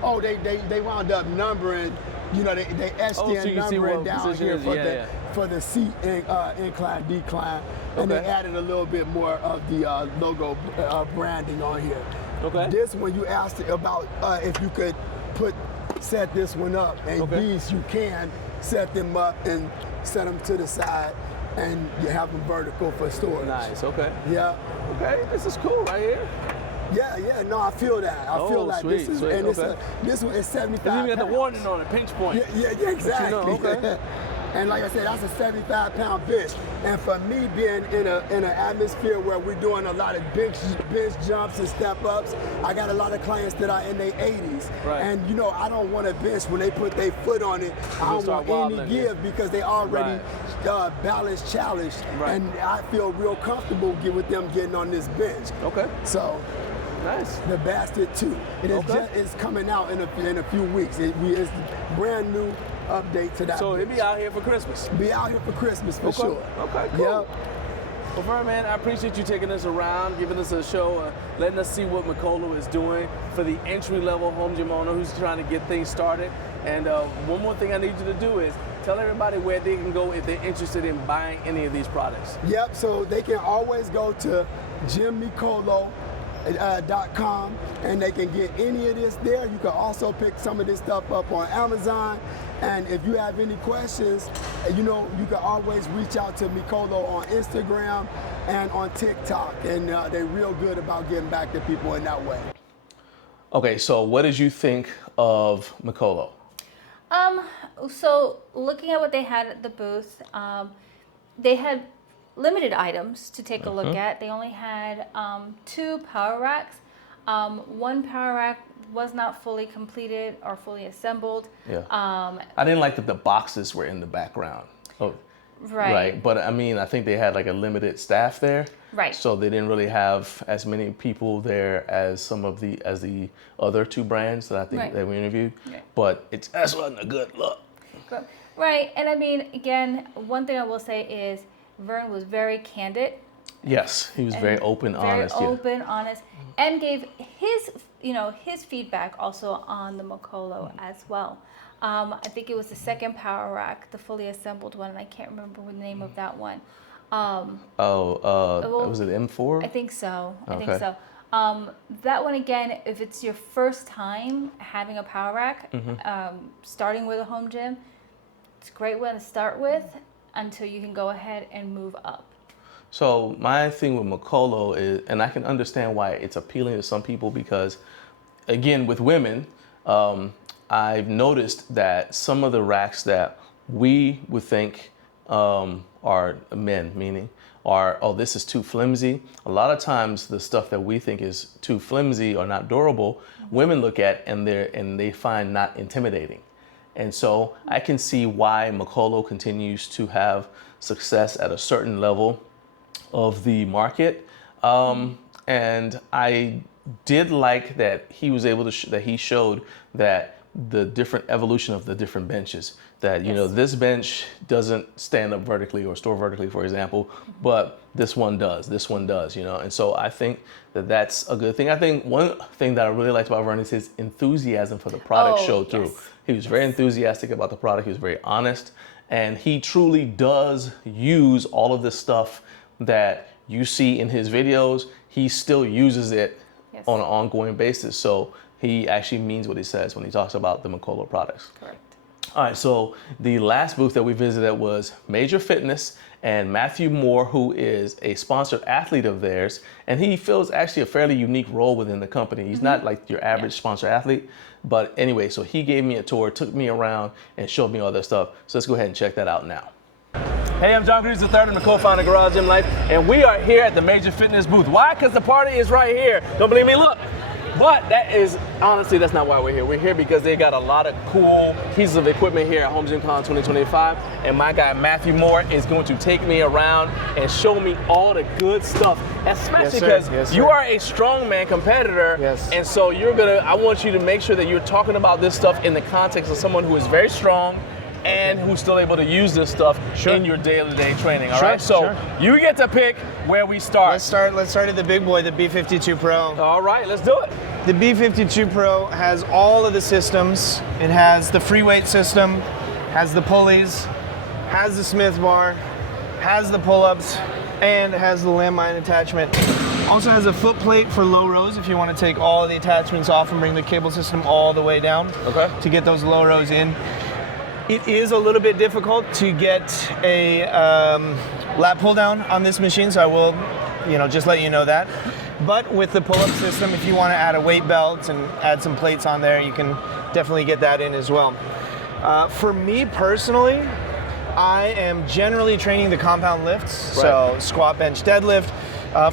they wound up numbering. They etched Oh, so in you see numbering what down position here is, for yeah. for the seat incline, decline, and they Okay. added a little bit more of the logo branding on here. Okay. This one you asked about if you could set this one up, and Okay. these you can set them up and set them to the side, and you have them vertical for storage. Nice. Okay. Yeah. Okay. This is cool right here. Yeah, Yeah, no, I feel that. I feel like sweet, this is, sweet, and okay. this one is 75 It's even got the pounds. warning on it, pinch point. Yeah, exactly. But you know, okay. And like I said, that's a 75-pound bench. And for me, being in an atmosphere where we're doing a lot of bench jumps and step ups, I got a lot of clients that are in their 80s. Right. And you know, I don't want a bench when they put their foot on it. I don't start want any wobbling, give because they already Right. balance challenged. Right. And I feel real comfortable with them getting on this bench. Okay. So. Nice. The Bastard 2. It is Okay. it's coming out in a few weeks. It's brand new update to that. So bench. it'll be out here for Christmas. Be out here for Christmas for Okay. sure. Okay, cool. Yep. Well, Vern, man, I appreciate you taking us around, giving us a show, letting us see what Mikolo is doing for the entry-level home gym owner who's trying to get things started. And one more thing I need you to do is tell everybody where they can go if they're interested in buying any of these products. Yep. So they can always go to GymMikolo.com and they can get any of this there. You can also pick some of this stuff up on Amazon. And if you have any questions, you know, you can always reach out to Mikolo on Instagram and on TikTok. And they're real good about getting back to people in that way. Okay, so what did you think of Mikolo? So looking at what they had at the booth, they had limited items to take a look at. They only had 2 power racks. One power rack was not fully completed or fully assembled. Yeah. I didn't like that the boxes were in the background. Oh, Right. But I mean, I think they had like a limited staff there. Right. So they didn't really have as many people there as some of the other 2 brands that I think Right. that we interviewed. Right. But that wasn't a good look. Right. And I mean, again, one thing I will say is Vern was very candid. Yes, he was very open, honest. Very open, honest, and gave his feedback also on the Mikolo as well. I think it was the second power rack, the fully assembled one, and I can't remember the name of that one. Was it M4? I think so. I think Okay. so. That one again, if it's your first time having a power rack, starting with a home gym, it's a great one to start with until you can go ahead and move up. So my thing with Mikolo is, and I can understand why it's appealing to some people because, again, with women, I've noticed that some of the racks that we would think are men, meaning this is too flimsy. A lot of times the stuff that we think is too flimsy or not durable, women look at and they find not intimidating. And so I can see why Mikolo continues to have success at a certain level of the market. And I did like that he was able to, that he showed that the different evolution of the different benches, that, you know, this bench doesn't stand up vertically or store vertically, for example, but this one does, you know? And so I think that that's a good thing. I think one thing that I really liked about Vern is his enthusiasm for the product showed through. Yes. He was very enthusiastic about the product. He was very honest, and he truly does use all of this stuff that you see in his videos. He still uses it on an ongoing basis. So he actually means what he says when he talks about the Mikolo products. Correct. All right, so the last booth that we visited was Major Fitness, and Matthew Moore, who is a sponsored athlete of theirs, and he fills actually a fairly unique role within the company. He's not like your average sponsored athlete, but anyway, so he gave me a tour, took me around, and showed me all that stuff. So let's go ahead and check that out now. Hey, I'm John Greaves III. I'm the co-founder of Garage Gym Life, and we are here at the Major Fitness booth. Why? Because the party is right here. Don't believe me? Look. But that is, honestly, that's not why we're here. We're here because they got a lot of cool pieces of equipment here at HomeGymCon 2025. And my guy, Matthew Moore, is going to take me around and show me all the good stuff. Especially because you are a strongman competitor. Yes. And so I want you to make sure that you're talking about this stuff in the context of someone who is very strong and who's still able to use this stuff in your day-to-day training, all right? So you get to pick where we start. Let's start at the big boy, the B52 Pro. All right, let's do it. The B52 Pro has all of the systems. It has the free weight system, has the pulleys, has the Smith bar, has the pull-ups, and has the landmine attachment. Also has a foot plate for low rows if you want to take all of the attachments off and bring the cable system all the way down to get those low rows in. It is a little bit difficult to get a lat pull down on this machine, so I will, just let you know that. But with the pull-up system, if you want to add a weight belt and add some plates on there, you can definitely get that in as well. For me personally, I am generally training the compound lifts, so squat, bench, deadlift.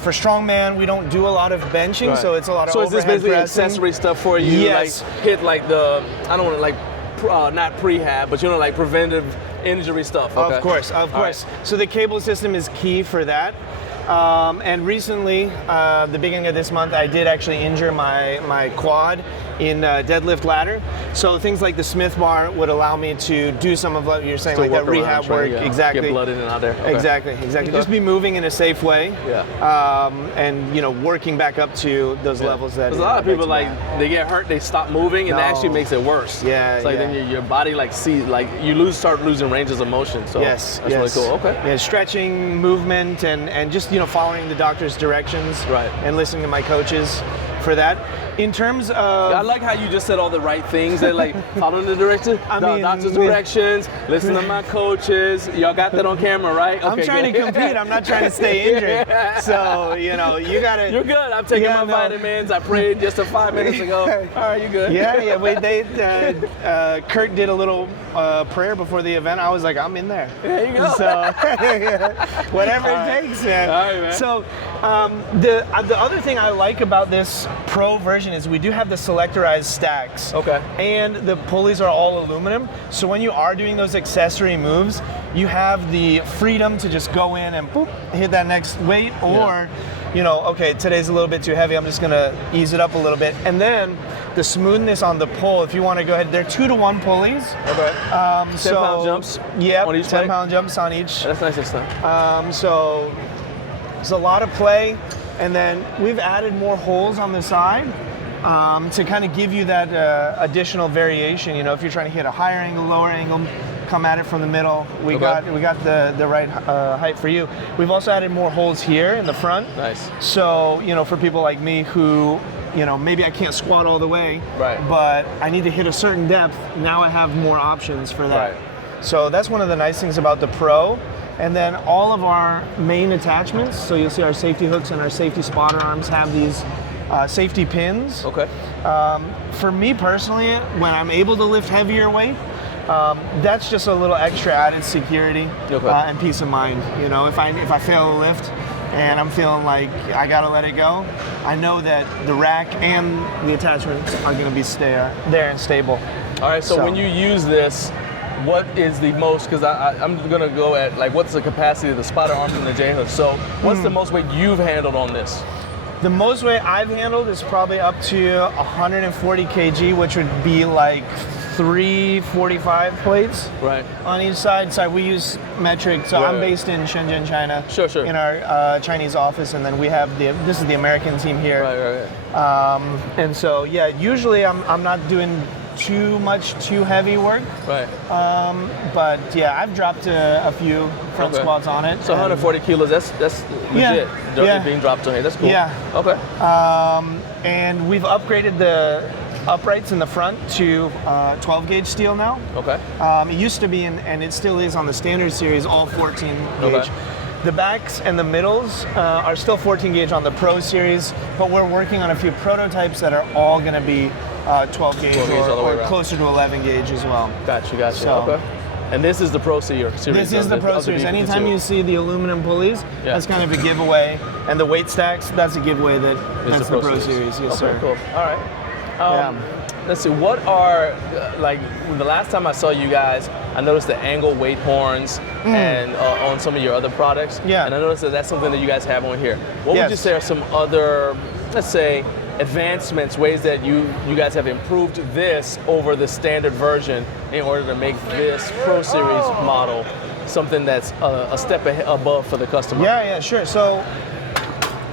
For strongman, we don't do a lot of benching, so it's a lot of overhead So is this basically pressing. accessory stuff for you? Yes. Like hit like the, I don't want to like, not prehab, but like preventive injury stuff. Okay. Of course. Right. So the cable system is key for that. And recently, the beginning of this month, I did actually injure my quad in deadlift ladder. So things like the Smith bar would allow me to do some of what you're saying, Still like that work around, rehab try work. to Exactly. get blood in and out there. Okay. Exactly. Okay. Just be moving in a safe way. Yeah. And working back up to those levels that. Because a lot of people they get hurt, they stop moving, and that actually makes it worse. Yeah. It's like then your body you start losing ranges of motion. So yes. That's really cool. Okay. Yeah, stretching, movement, and just following the doctor's directions. Right. And listening to my coaches for that. In terms of, I like how you just said all the right things. They're like following the directions, doctor's directions, listen to my coaches. Y'all got that on camera, right? Okay, I'm trying to compete. I'm not trying to stay injured. So you gotta. You're good. I'm taking my vitamins. I prayed just 5 minutes ago. All right, you good? Yeah. Kurt did a little prayer before the event. I was like, I'm in there. There you go. So whatever it takes, man. All right, man. So the other thing I like about this pro version is we do have the selectorized stacks. Okay. And the pulleys are all aluminum. So when you are doing those accessory moves, you have the freedom to just go in and boop, hit that next weight, or okay, today's a little bit too heavy, I'm just gonna ease it up a little bit. And then the smoothness on the pull, if you want to go ahead, they're 2-to-1 pulleys. Okay. 10-pound jumps. Yeah, on each 10-pound jumps on each. That's nice and stuff. So there's a lot of play, and then we've added more holes on the side to kind of give you that additional variation. If you're trying to hit a higher angle, lower angle, come at it from the middle. We got the right height for you. We've also added more holes here in the front. Nice. So for people like me who maybe I can't squat all the way, right, but I need to hit a certain depth. Now I have more options for that. Right. So that's one of the nice things about the Pro. And then all of our main attachments, so you'll see our safety hooks and our safety spotter arms have these safety pins. Okay. For me personally, when I'm able to lift heavier weight, that's just a little extra added security and peace of mind. If I fail a lift and I'm feeling like I gotta let it go, I know that the rack and the attachments are gonna be there and stable. All right, so when you use this, what is the most, because I'm gonna go at what's the capacity of the spotter arms and the J-hook. So what's the most weight you've handled on this? The most weight I've handled is probably up to 140 kg, which would be like 345 plates on each side. So we use metric. So I'm based in Shenzhen, China. Sure. In our Chinese office, and then we have this is the American team here. Right. And so usually I'm not doing too heavy work. Right. But yeah, I've dropped a few front squats on it. So 140 kilos, that's legit. Being dropped on here. That's cool. Yeah. Okay. And we've upgraded the uprights in the front to 12 gauge steel now. Okay. It used to be, and it still is on the standard series, all 14 gauge. Okay. The backs and the middles are still 14 gauge on the Pro series, but we're working on a few prototypes that are all going to be 12 gauge or closer to 11 gauge as well. Gotcha. So, okay. And this is the Pro series. This is the Pro series. Anytime you see the aluminum pulleys, that's kind of a giveaway. And the weight stacks, that's a giveaway that's the Pro series. Yes, sir. Cool. All right. Let's see, what are, the last time I saw you guys, I noticed the angle weight horns and on some of your other products. Yeah. And I noticed that's something that you guys have on here. What would you say are some other, let's say, advancements, ways that you guys have improved this over the standard version in order to make this Pro Series model something that's a step above for the customer? Yeah, sure. So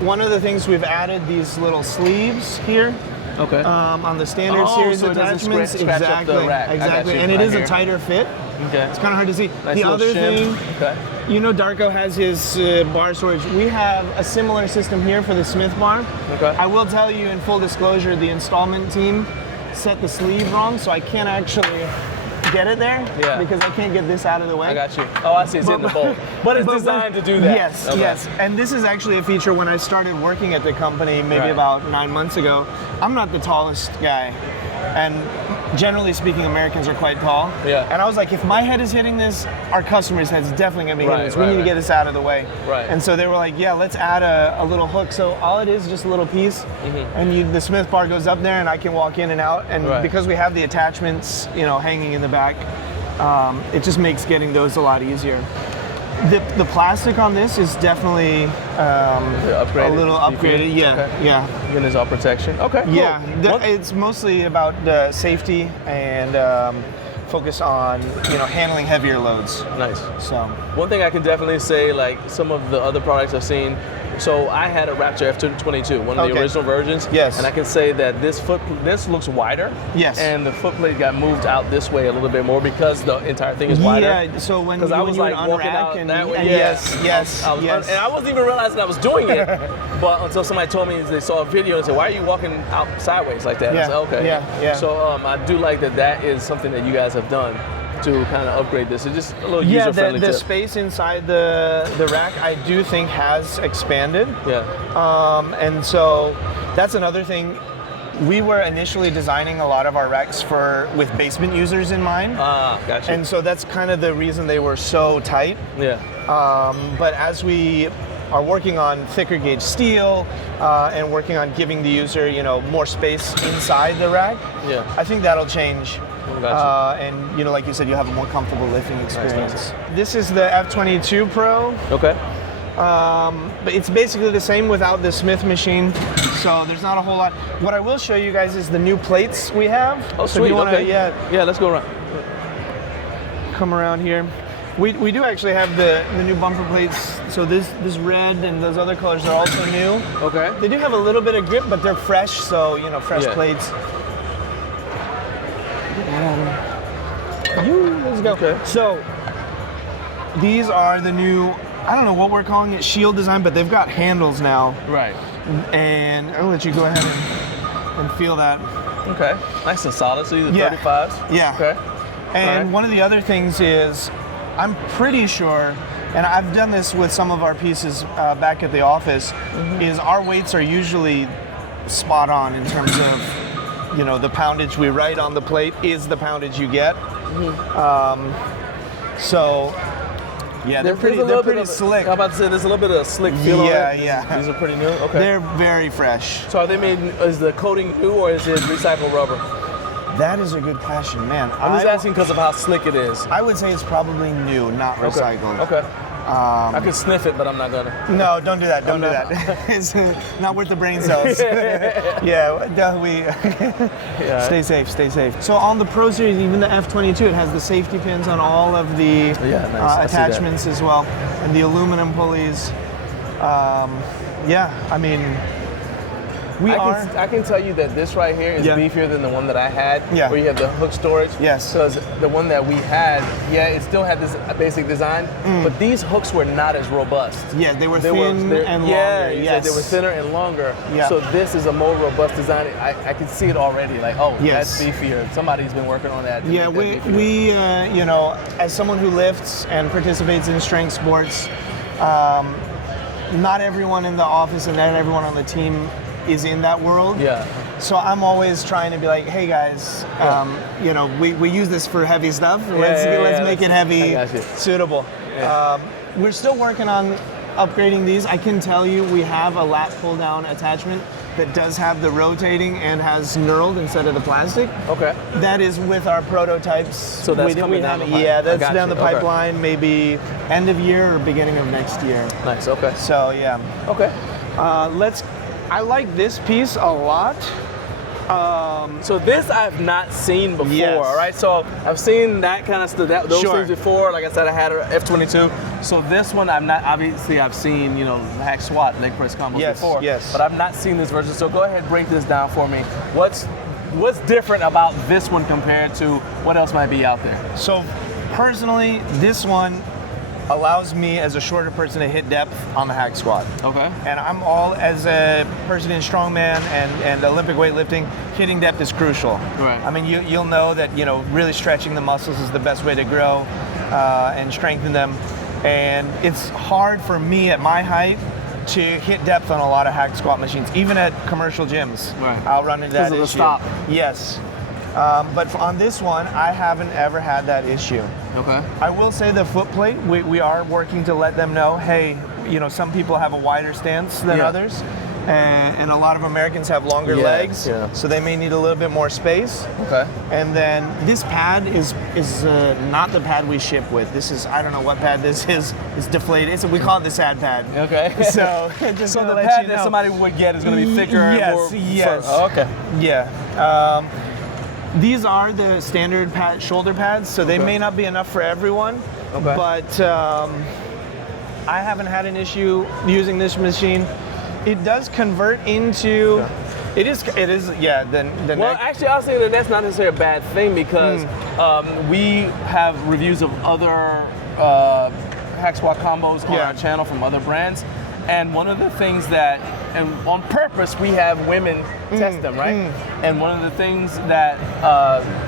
one of the things we've added these little sleeves here. Okay. On the standard series so attachments, scratch up the rack. Exactly, and it is a tighter fit. Okay. It's kind of hard to see. Nice the other shim. thing, Darko has his bar storage. We have a similar system here for the Smith bar. Okay. I will tell you, in full disclosure, the installment team set the sleeve wrong, so I can't actually get it there Yeah. because I can't get this out of the way. I got you. Oh, I see. It's in the bolt. But it's designed to do that. Yes, Okay. yes. And this is actually a feature when I started working at the company maybe Right. about 9 months ago. I'm not the tallest guy. And generally speaking, Americans are quite tall. Yeah. And I was like, if my head is hitting this, our customer's head's definitely gonna be hitting Right, this. We right, need to right. get this out of the way. Right. And so they were like, yeah, let's add a little hook. So all it is just a little piece, and the Smith bar goes up there, and I can walk in and out. And Right. because we have the attachments, hanging in the back, it just makes getting those a lot easier. The plastic on this is definitely Upgraded? a little upgraded. Yeah, Okay. yeah. And there's all protection. Okay, cool. Yeah, One- it's mostly about safety and focus on handling heavier loads. Nice. So One thing I can definitely say, like some of the other products I've seen, so I had a Raptor F22, one of the Okay. original versions. Yes. And I can say that this looks wider. Yes. And the foot plate got moved out this way a little bit more because the entire thing is wider. yeah, so when Because I when was you like would walking unrack out and, that way. and yeah. yes, I was, yes. And I wasn't even realizing I was doing it, but until somebody told me they saw a video and said, "Why are you walking out sideways like that?" Yeah, I said, "Okay." yeah. So I do like that is something that you guys have done to kind of upgrade this. It's just a little Yeah, user-friendly the tip. space inside the rack I do think has expanded. Yeah. And so that's another thing. We were initially designing a lot of our racks with basement users in mind. Gotcha. And so that's kind of the reason they were so tight. Yeah. But as we are working on thicker gauge steel and working on giving the user, more space inside the rack, Yeah. I think that'll change. Gotcha. And like you said, you have a more comfortable lifting experience. nice. This is the F22 Pro. Okay. But it's basically the same without the Smith machine, so there's not a whole lot. What I will show you guys is the new plates we have. Oh, So sweet. if you wanna, Okay. Yeah, let's go around. come around here. We do actually have the new bumper plates. So this red and those other colors are also new. Okay. They do have a little bit of grip, but they're fresh, so fresh Yeah. plates. Let's go. Okay. So these are the new, I don't know what we're calling it, shield design, but they've got handles now. Right. And I'll let you go ahead and feel that. Okay. Nice and solid. So these are Yeah. 35s. Yeah. Okay. And Alright. one of the other things is, I'm pretty sure, and I've done this with some of our pieces back at the office, is our weights are usually spot on in terms of, the poundage we write on the plate is the poundage you get. So, yeah, they're pretty slick. I'm about to say there's a little bit of a slick feel on it. Yeah. These are pretty new. Okay. They're very fresh. So are they made? Is the coating new or is it recycled rubber? That is a good question, man. I'm just asking because of how slick it is. I would say it's probably new, not recycled. Okay. I could sniff it, but I'm not gonna. No, don't do that. Don't do that. It's not worth the brain cells. Stay safe. Stay safe. So on the Pro Series, even the F22, it has the safety pins on all of the nice. I see that. attachments as well, and the aluminum pulleys. I mean, I can tell you that this right here is Yeah. beefier than the one that I had, Yeah. where you have the hook storage. Yes. Because the one that we had, it still had this basic design, but these hooks were not as robust. Yeah, they were thin and Yeah, longer. you Yes. said they were thinner and longer. Yeah. So this is a more robust design. I can see it already. Like, oh, Yes. that's beefier. Somebody's been working on that. to Yeah, make that we beefier. as someone who lifts and participates in strength sports, not everyone in the office and not everyone on the team is in that world. Yeah. So I'm always trying to be like, hey guys, we use this for heavy stuff. Let's make it heavy, I got you. suitable. Yeah. We're still working on upgrading these. I can tell you we have a lat pull down attachment that does have the rotating and has knurled instead of the plastic. Okay. That is with our prototypes. So that's coming down the pipe. Yeah, I that's got down you. the Okay. pipeline, maybe end of year or beginning of next year. Nice. Okay. So yeah. Okay. I like this piece a lot. So this I've not seen before, Yes. all right? So I've seen that kind of stuff, those Sure. things before. Like I said, I had an F22. So this one I've not, obviously I've seen, hack squat, leg press combos Yes, before. yes. But I've not seen this version. So go ahead, break this down for me. What's different about this one compared to what else might be out there? So personally, this one allows me as a shorter person to hit depth on the hack squat. Okay. And I'm all, as a person in strongman and Olympic weightlifting, hitting depth is crucial. Right. I mean, you'll know that, you know, really stretching the muscles is the best way to grow and strengthen them. And it's hard for me at my height to hit depth on a lot of hack squat machines, even at commercial gyms. Right. I'll run into that Because of the issue. stop. Yes. But on this one, I haven't ever had that issue. Okay. I will say the foot plate, we are working to let them know, hey, you know, some people have a wider stance than Yeah. others. And a lot of Americans have longer Yeah, legs, yeah. so they may need a little bit more space. Okay. And then this pad is not the pad we ship with. This is, I don't know what pad this is. It's deflated. We call it the sad pad. Okay. So just So to the let pad you that know. somebody would get is going to be thicker and Yes, more. yes. Oh, okay. Yeah. These are the standard shoulder pads, so they Okay. may not be enough for everyone. Okay. But I haven't had an issue using this machine. It does convert into. It is. Yeah. The Well, neck. actually, I'll say that that's not necessarily a bad thing because we have reviews of other hack squat combos on Yeah. our channel from other brands. And one of the things that, and on purpose, we have women test them, right? And one of the things that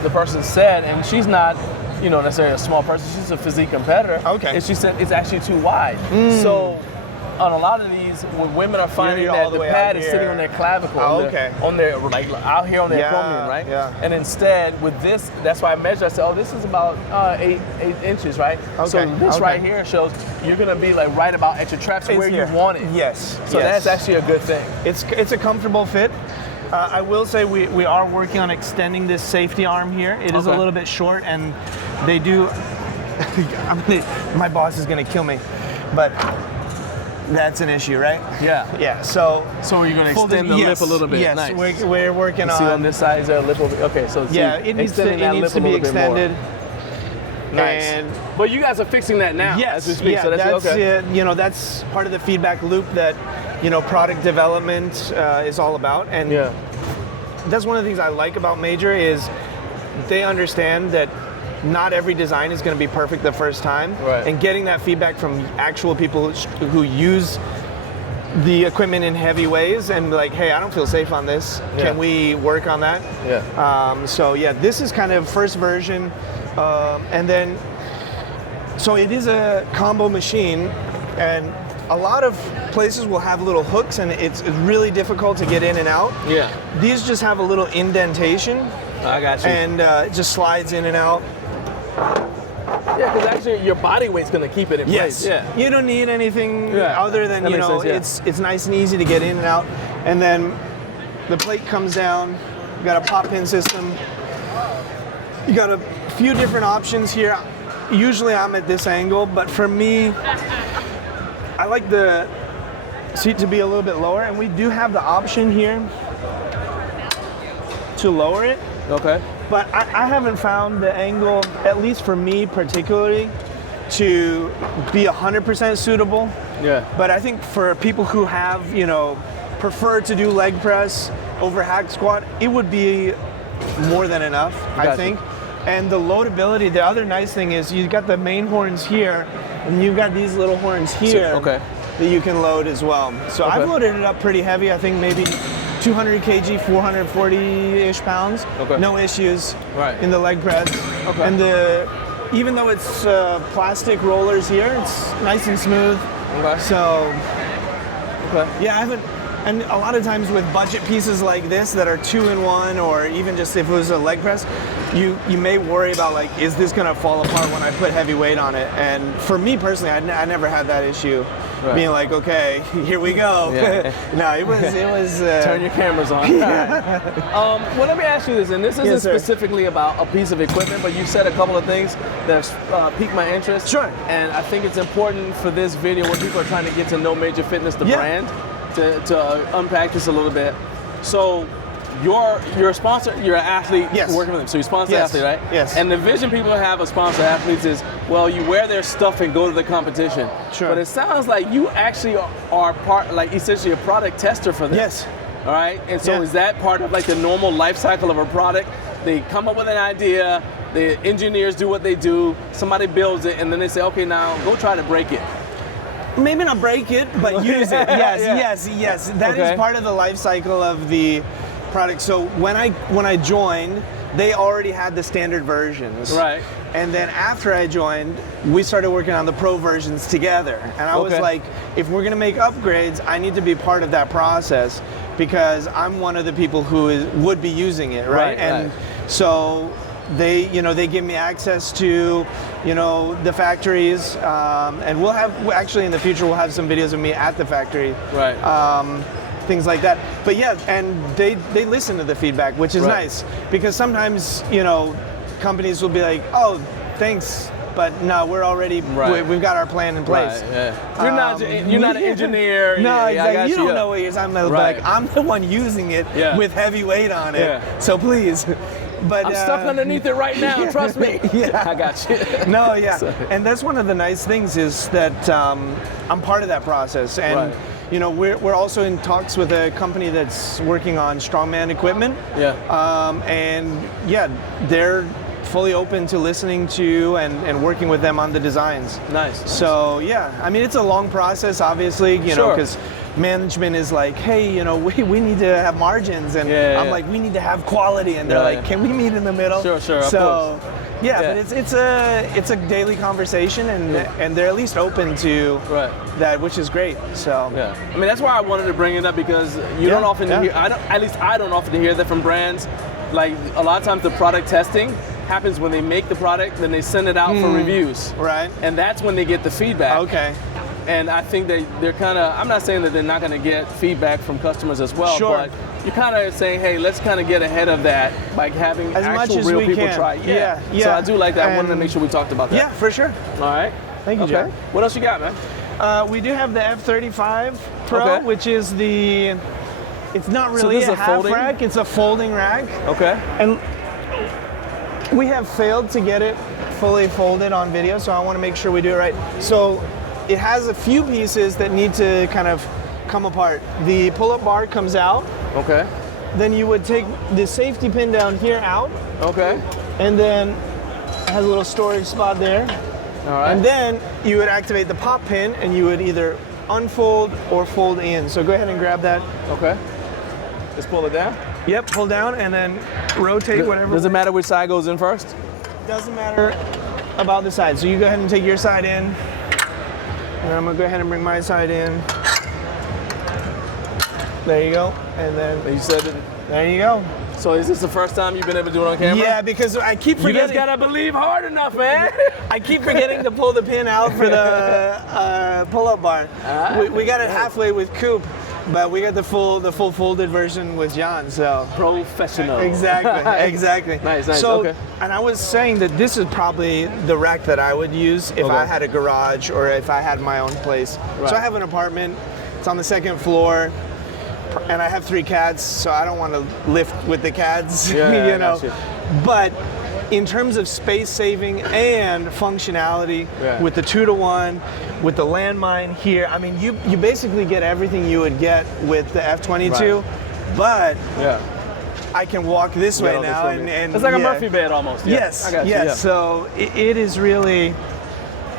the person said, and she's not, you know, necessarily a small person, she's a physique competitor. Okay. And she said it's actually too wide. So on a lot of these, when women are finding You're that all the the way pad out is sitting here. on their clavicle, Oh, on their like out here on their Yeah, acromion, right? yeah. And instead, with this, that's why I measured. I said, oh, this is about 8 inches, right? So Okay, this okay. right here shows you're gonna be like right about at your traps It's where here. you want it. Yes. So yes. that's actually a good thing. It's a comfortable fit. I will say we are working on extending this safety arm here. It is a Okay. little bit short, and they do. My boss is going to kill me, but that's an issue, right? Yeah. Yeah. So So you're gonna full extend the yes, lip a little bit. Yes, Nice. we're working See on on. this side is there a lip over? Okay, so see, Yeah, it needs to extending that lip a be little bit more. extended. Nice. And But you guys are fixing that now as we speak. yeah, so that's okay. you know, that's part of the feedback loop that, you know, product development is all about. And Yeah. that's one of the things I like about Major is they understand that not every design is going to be perfect the first time. Right. And getting that feedback from actual people who use the equipment in heavy ways and be like, hey, I don't feel safe on this. Yeah. Can we work on that? Yeah. So yeah, this is kind of first version. And then, so it is a combo machine, and a lot of places will have little hooks, and it's really difficult to get in and out. Yeah. These just have a little indentation, I got you. and it just slides in and out. Yeah, because actually your body weight's gonna keep it in place. Yeah. You don't need anything Yeah. other than, That you makes know, sense, yeah. it's nice and easy to get in and out. And then the plate comes down, you got a pop pin system. You got a few different options here. Usually I'm at this angle, but for me, I like the seat to be a little bit lower, and we do have the option here to lower it. Okay. But I haven't found the angle, at least for me particularly, to be 100% suitable. Yeah. But I think for people who have, you know, prefer to do leg press over hack squat, it would be more than enough, I Gotcha. think. And the loadability, the other nice thing is you've got the main horns here, and you've got these little horns here okay. that you can load as well. So Okay. I've loaded it up pretty heavy, I think maybe 200 kg, 440-ish pounds. Okay. No issues Right. in the leg press. Okay. And even though it's plastic rollers here, it's nice and smooth. Okay. So Okay. yeah, I haven't, and a lot of times with budget pieces like this that are 2-in-1, or even just if it was a leg press, you may worry about like, is this gonna fall apart when I put heavy weight on it? And for me personally, I never had that issue. Right. Being like, okay, here we go. Yeah. No, it was. Turn your cameras on. All right. Well, let me ask you this, and this isn't Yes, sir. specifically about a piece of equipment, but you said a couple of things that piqued my interest. Sure. And I think it's important for this video where people are trying to get to know Major Fitness, the Yeah. brand, to unpack this a little bit. So you're a sponsor, you're an athlete Yes. working with them. So you sponsor Yes. athlete, right? Yes. And the vision people have of sponsor athletes is, well, you wear their stuff and go to the competition. Sure. But it sounds like you actually are part, like essentially a product tester for them. Yes. All right. And so Yeah. is that part of like the normal life cycle of a product? They come up with an idea, the engineers do what they do, somebody builds it, and then they say, okay, now go try to break it. Maybe not break it, but use it. Yes, Yeah. yes. That is Okay. part of the life cycle of the product. So when I joined, they already had the standard versions. Right. And then after I joined, we started working on the pro versions together. And I was Okay. like, if we're gonna make upgrades, I need to be part of that process because I'm one of the people who would be using it, right? Right, and right. so they give me access to, the factories, and we'll have, actually in the future, we'll have some videos of me at the factory. Right. Things like that. But yeah, and they listen to the feedback, which is Right. nice because sometimes, companies will be like, oh, thanks, but no, we're already, Right. we've got our plan in place. Right, yeah. You're not an engineer. No, yeah, I exactly. got You don't yeah. know what you're talking about. Right. Like, I'm the one using it Yeah. with heavy weight on it. Yeah. So please. But I'm stuck underneath it right now. Trust me. Yeah. I got you. No, yeah. So- And that's one of the nice things is that I'm part of that process. And, Right. we're also in talks with a company that's working on strongman equipment. Yeah. And yeah, they're fully open to listening to and working with them on the designs. Nice. So yeah, I mean, it's a long process, obviously, Sure. because management is like, hey, we need to have margins, and Yeah, I'm yeah. like, we need to have quality, and they're Yeah, like, yeah. can we meet in the middle? Sure, sure, of So course. yeah, Yeah. but it's a daily conversation, and they're at least open to Right. that, which is great. So Yeah, I mean that's why I wanted to bring it up because you Yeah, don't often yeah. hear. At least I don't often hear that from brands. Like a lot of times, the product testing happens when they make the product, then they send it out for reviews, right. and that's when they get the feedback. Okay. And I think they're kind of. I'm not saying that they're not going to get feedback from customers as well, Sure. but you're kind of saying, hey, let's kind of get ahead of that by having As much actual as real we people can. try. Yeah, So yeah. I do like that. I wanted to And- make sure we talked about that. Yeah, for sure. All right. Thank you, Okay. Jack. What else you got, man? We do have the F35 Pro, Okay. which is it's not So really this a is a half folding? rack, it's a folding rack. Okay. And we have failed to get it fully folded on video, so I want to make sure we do it right. So it has a few pieces that need to kind of come apart. The pull-up bar comes out, Okay. then you would take the safety pin down here out, Okay. and then it has a little storage spot there. All right. And then you would activate the pop pin and you would either unfold or fold in. So go ahead and grab that. Okay. Let's pull it down. Yep, pull down and then rotate whatever. Does it matter which side goes in first? Doesn't matter about the side. So you go ahead and take your side in. And I'm gonna go ahead and bring my side in. There you go. And then You said it. there you go. So is this the first time you've been able to do it on camera? Yeah, because I keep You just forgetting. gotta believe hard enough, man. I keep forgetting to pull the pin out for the pull-up bar. We got it halfway with Coop, but we got the full folded version with John. So Professional. exactly. Nice, So, okay. and I was saying that this is probably the rack that I would use if Okay. I had a garage or if I had my own place. Right. So I have an apartment. It's on the second floor. And I have 3 cats, so I don't want to lift with the cats, Yeah, I you know. got you. But in terms of space saving and functionality, Yeah. with the 2-to-1, with the landmine here, I mean, you basically get everything you would get with the F22, Right. but Yeah. I can walk this way Get all this now, from you. and It's like a yeah. Murphy bed almost. Yeah. Yes, I got you. yes. Yeah. So it is really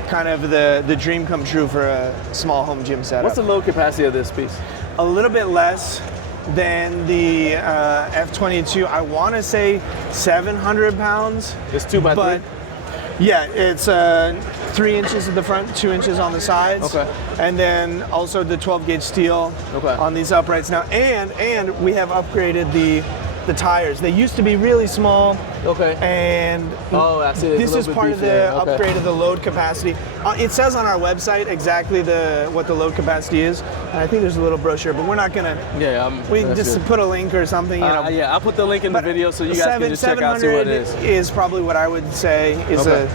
kind of the dream come true for a small home gym setup. What's the load capacity of this piece? A little bit less than the F22. I want to say 700 pounds. It's 2x3. But yeah, it's 3 inches at the front, 2 inches on the sides. Okay. And then also the 12 gauge steel Okay. on these uprights now. And we have upgraded the tires. They used to be really small. Okay. And Oh, I see. It's a this little is bit part of the beefier. Okay. upgrade of the load capacity. It says on our website exactly what the load capacity is. And I think there's a little brochure, but we're not gonna. Yeah, We can that's just good. put a link or something, you know. Yeah, I'll put the link in the But video so you guys can just check out see what it 700 is. probably what I would say is Okay.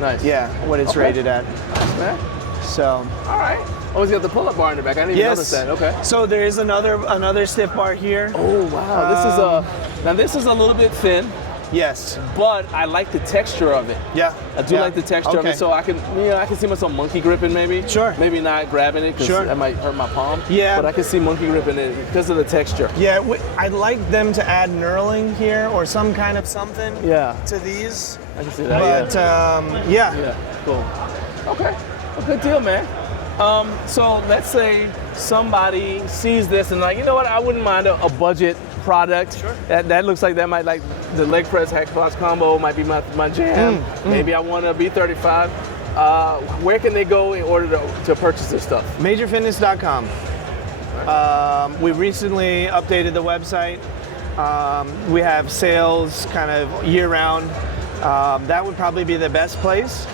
Nice. what it's Okay. rated at. Man. So All right. Oh, it's got the pull-up bar in the back. I didn't even notice that. Okay. So there is another stiff bar here. Oh wow, this is a little bit thin, Yes. but I like the texture of it. Yeah. I do like the texture of Okay. it, so I can see myself monkey gripping maybe. Sure. Maybe not grabbing it because Sure. that might hurt my palm. Yeah. But I can see monkey gripping it because of the texture. Yeah, I'd like them to add knurling here or some kind of something Yeah. to these. I can see that. But yeah. Cool. Okay. Well, good deal, man. So let's say somebody sees this and like, you know what? I wouldn't mind a budget product. Sure. That looks like that might like the leg press hack cross combo might be my jam. Maybe I want a B35. Where can they go in order to purchase this stuff? MajorFitness.com. We recently updated the website. We have sales kind of year-round. That would probably be the best place.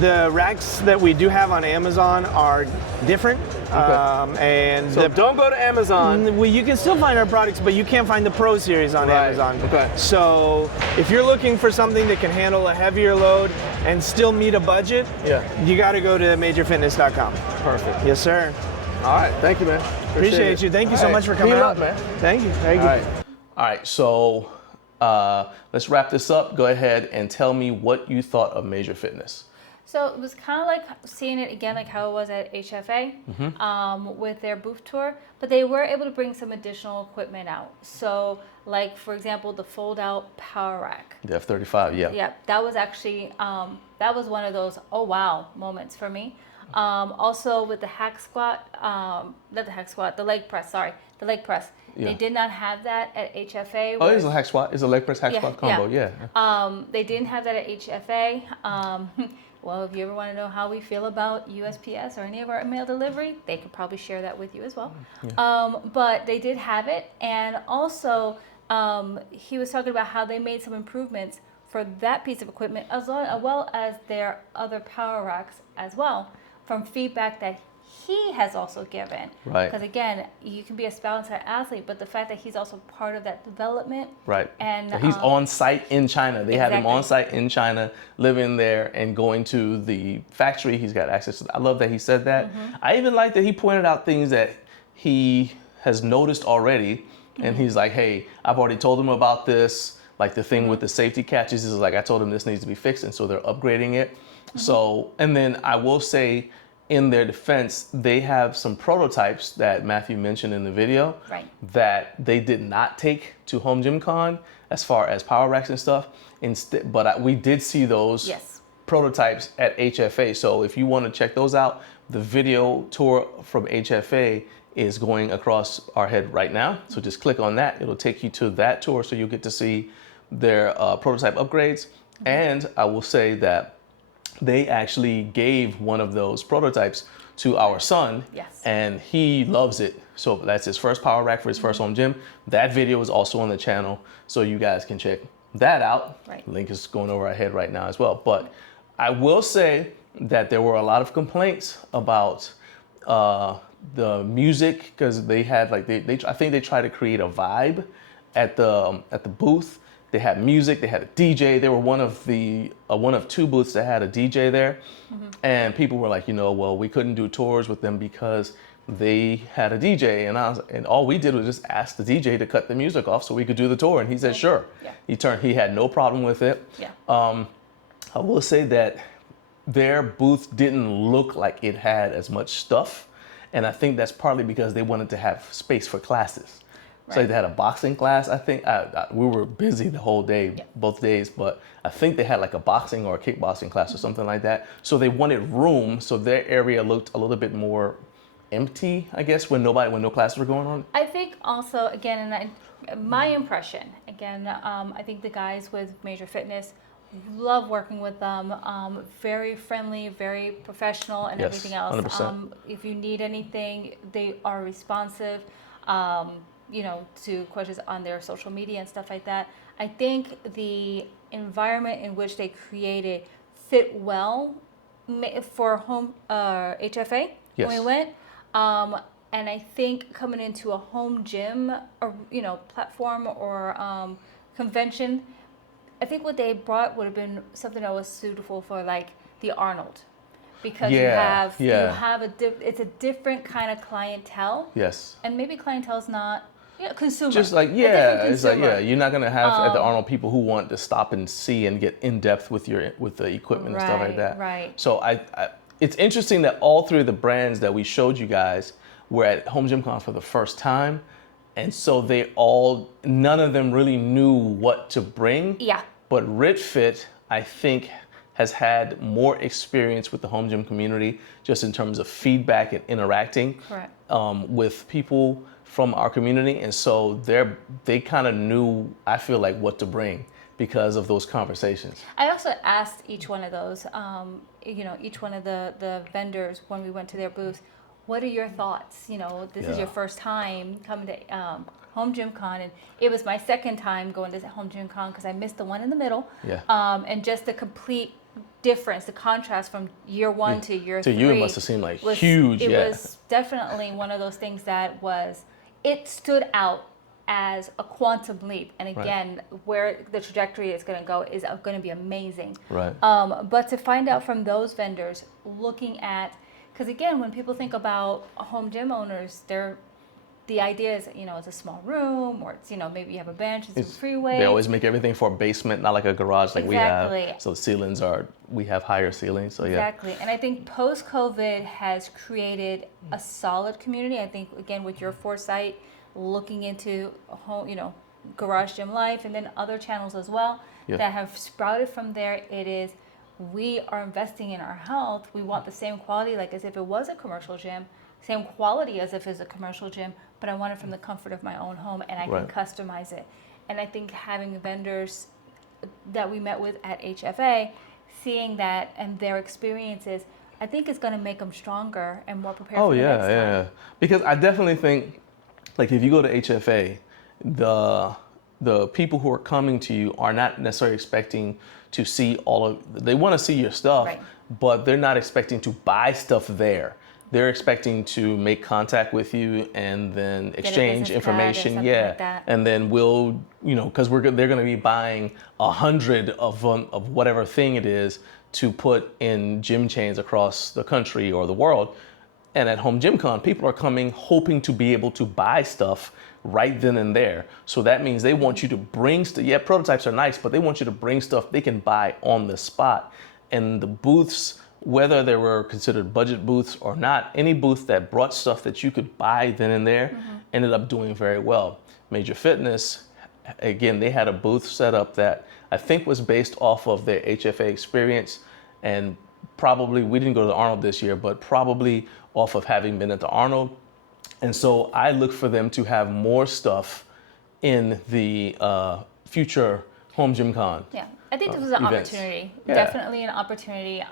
The racks that we do have on Amazon are different. And So don't go to Amazon. well, you can still find our products, but you can't find the Pro Series on Right, Amazon. okay. So if you're looking for something that can handle a heavier load and still meet a budget, you got to go to MajorFitness.com. Perfect. Yes, sir. All right. Thank you, man. Appreciate you. Thank you so All much for right. coming Heal out, up, man. Thank you. Thank you. All right. All right. So let's wrap this up. Go ahead and tell me what you thought of Major Fitness. So it was kind of like seeing it again, like how it was at HFA with their booth tour, but they were able to bring some additional equipment out. So like, for example, the fold-out power rack. The F35, yeah. Yeah, that was actually, that was one of those, oh wow, moments for me. Also with the hack squat, not the hack squat, the leg press, sorry, the leg press. Yeah. They did not have that at HFA. Oh, it's a hack squat. It's a leg press hack squat combo, yeah. They didn't have that at HFA. Well, if you ever want to know how we feel about USPS or any of our mail delivery, they could probably share that with you as well. But they did have it. And also, he was talking about how they made some improvements for that piece of equipment, as well as their other power racks as well, from feedback that he has also given. Right. Because again, you can be a spouser athlete, but the fact that he's also part of that development. Right. And So he's on site in China. They have him on site in China, living there and going to the factory. He's got access to. I love that he said that. I even like that he pointed out things that he has noticed already. And he's like, hey, I've already told him about this. Like the thing with the safety catches is like, I told him this needs to be fixed. And so they're upgrading it. So, and then I will say, in their defense, they have some prototypes that Matthew mentioned in the video that they did not take to HomeGymCon as far as power racks and stuff. Instead, but we did see those prototypes at HFA. So if you want to check those out, the video tour from HFA is going across our head right now. So just click on that. It'll take you to that tour so you'll get to see their prototype upgrades. And I will say that they actually gave one of those prototypes to our son, and he loves it. So that's his first power rack for his first home gym. That video is also on the channel, so you guys can check that out. Link is going over our head right now as well. But I will say that there were a lot of complaints about the music, because they had like I think they tried to create a vibe at the booth. They had music, they had a DJ. They were one of two booths that had a DJ there. And people were like, well, we couldn't do tours with them because they had a DJ. And all we did was just ask the DJ to cut the music off so we could do the tour. And he said, sure. He had no problem with it. I will say that their booth didn't look like it had as much stuff. And I think that's partly because they wanted to have space for classes. So they had a boxing class, I think. We were busy the whole day, both days, but I think they had like a boxing or a kickboxing class or something like that. So they wanted room, so their area looked a little bit more empty, I guess, when no classes were going on. I think also, again, and my impression, again, I think the guys with Major Fitness love working with them. Very friendly, very professional, and everything else. 100%. If you need anything, they are responsive. To questions on their social media and stuff like that. I think the environment in which they created fit well for home HFA when we went. And I think coming into a home gym or platform or convention, I think what they brought would have been something that was suitable for like the Arnold. Because you have it's a different kind of clientele. Yes. And maybe clientele's not consumer. Just like it's like you're not gonna have at the Arnold people who want to stop and see and get in depth with the equipment and stuff like that. Right. So it's interesting that all three of the brands that we showed you guys were at HomeGymCon for the first time, and so none of them really knew what to bring. Yeah. But RitFit, I think, has had more experience with the home gym community, just in terms of feedback and interacting with people. from our community, and so they kind of knew, I feel like, what to bring because of those conversations. I also asked each one of those, each one of the vendors when we went to their booth, what are your thoughts? This is your first time coming to HomeGymCon, and it was my second time going to HomeGymCon because I missed the one in the middle. Yeah. And just the complete difference, the contrast from year one to year three. To you, it must have seemed like huge. It was definitely one of those things that it stood out as a quantum leap. And again, where the trajectory is going to go is going to be amazing. Right. But to find out from those vendors, looking at, because again, when people think about home gym owners, the idea is, it's a small room, or it's, maybe you have a bench and some free weights. They always make everything for a basement, not like a garage like we have. So the ceilings we have higher ceilings. So Exactly. And I think post-COVID has created a solid community. I think, again, with your foresight, looking into home, Garage Gym Life, and then other channels as well that have sprouted from there. It is, we are investing in our health. We want the same quality, like as if it was a commercial gym, same quality as if it's a commercial gym, but I want it from the comfort of my own home, and I can customize it. And I think having vendors that we met with at HFA, seeing that and their experiences, I think it's going to make them stronger and more prepared for the next time. Yeah. Because I definitely think, like, if you go to HFA, the people who are coming to you are not necessarily expecting to see they want to see your stuff, but they're not expecting to buy stuff there. They're expecting to make contact with you and then exchange information. Like that. And then we'll, because they're going to be buying 100 of whatever thing it is to put in gym chains across the country or the world. And at HomeGymCon, people are coming hoping to be able to buy stuff right then and there. So that means they want you to bring stuff. Yeah, prototypes are nice, but they want you to bring stuff they can buy on the spot. And the booths, whether they were considered budget booths or not, any booth that brought stuff that you could buy then and there ended up doing very well. Major Fitness, again, they had a booth set up that I think was based off of their HFA experience, and probably, we didn't go to the Arnold this year, but probably off of having been at the Arnold. And so I look for them to have more stuff in the future HomeGymCon. Yeah. I think this was an opportunity, definitely an opportunity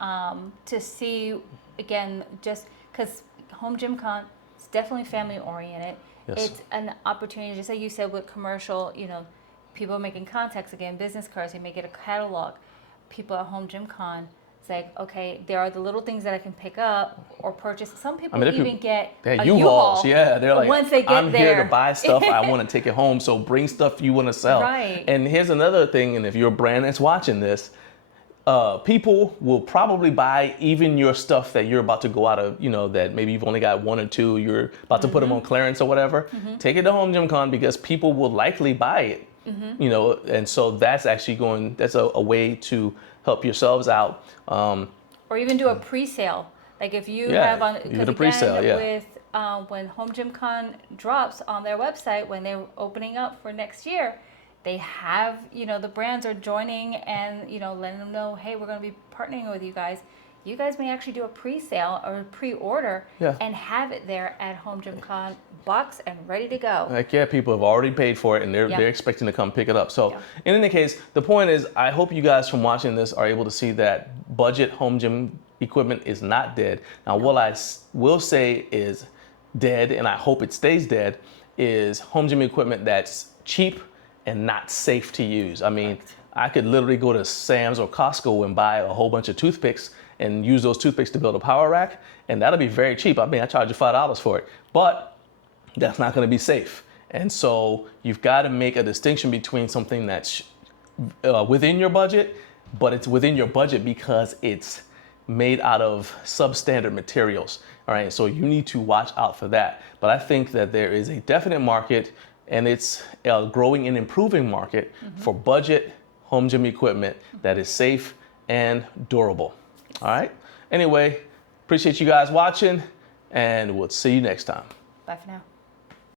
to see, again, just because HomeGymCon is definitely family oriented. Yes. It's an opportunity, just like you said, with commercial, people making contacts, again, business cards, they may get a catalog. People at HomeGymCon, it's like, okay, there are the little things that I can pick up or purchase. Some people even get a U-Hauls. Yeah, they're like, once they get I'm there. here to buy stuff. I want to take it home. So bring stuff you want to sell. Right. And here's another thing. And if you're a brand that's watching this, people will probably buy even your stuff that you're about to go out of, that maybe you've only got one or two, you're about to put them on clearance or whatever. Take it to HomeGymCon because people will likely buy it. And so that's actually that's a way to help yourselves out. Or even do a pre-sale. Like if you have on, because again, with when HomeGymCon drops on their website, when they're opening up for next year, they have, the brands are joining and, letting them know, hey, we're going to be partnering with you guys. You guys may actually do a pre-sale or a pre-order and have it there at HomeGymCon box and ready to go. People have already paid for it and they're expecting to come pick it up. So in any case, the point is, I hope you guys from watching this are able to see that budget home gym equipment is not dead. Now, what I will say is dead, and I hope it stays dead, is home gym equipment that's cheap and not safe to use. I mean, I could literally go to Sam's or Costco and buy a whole bunch of toothpicks and use those toothpicks to build a power rack, and that'll be very cheap. I mean, I charge you $5 for it, but that's not going to be safe. And so you've got to make a distinction between something that's within your budget, but it's within your budget because it's made out of substandard materials. All right, so you need to watch out for that. But I think that there is a definite market, and it's a growing and improving market for budget home gym equipment that is safe and durable. All right. Anyway, appreciate you guys watching, and we'll see you next time. Bye for now.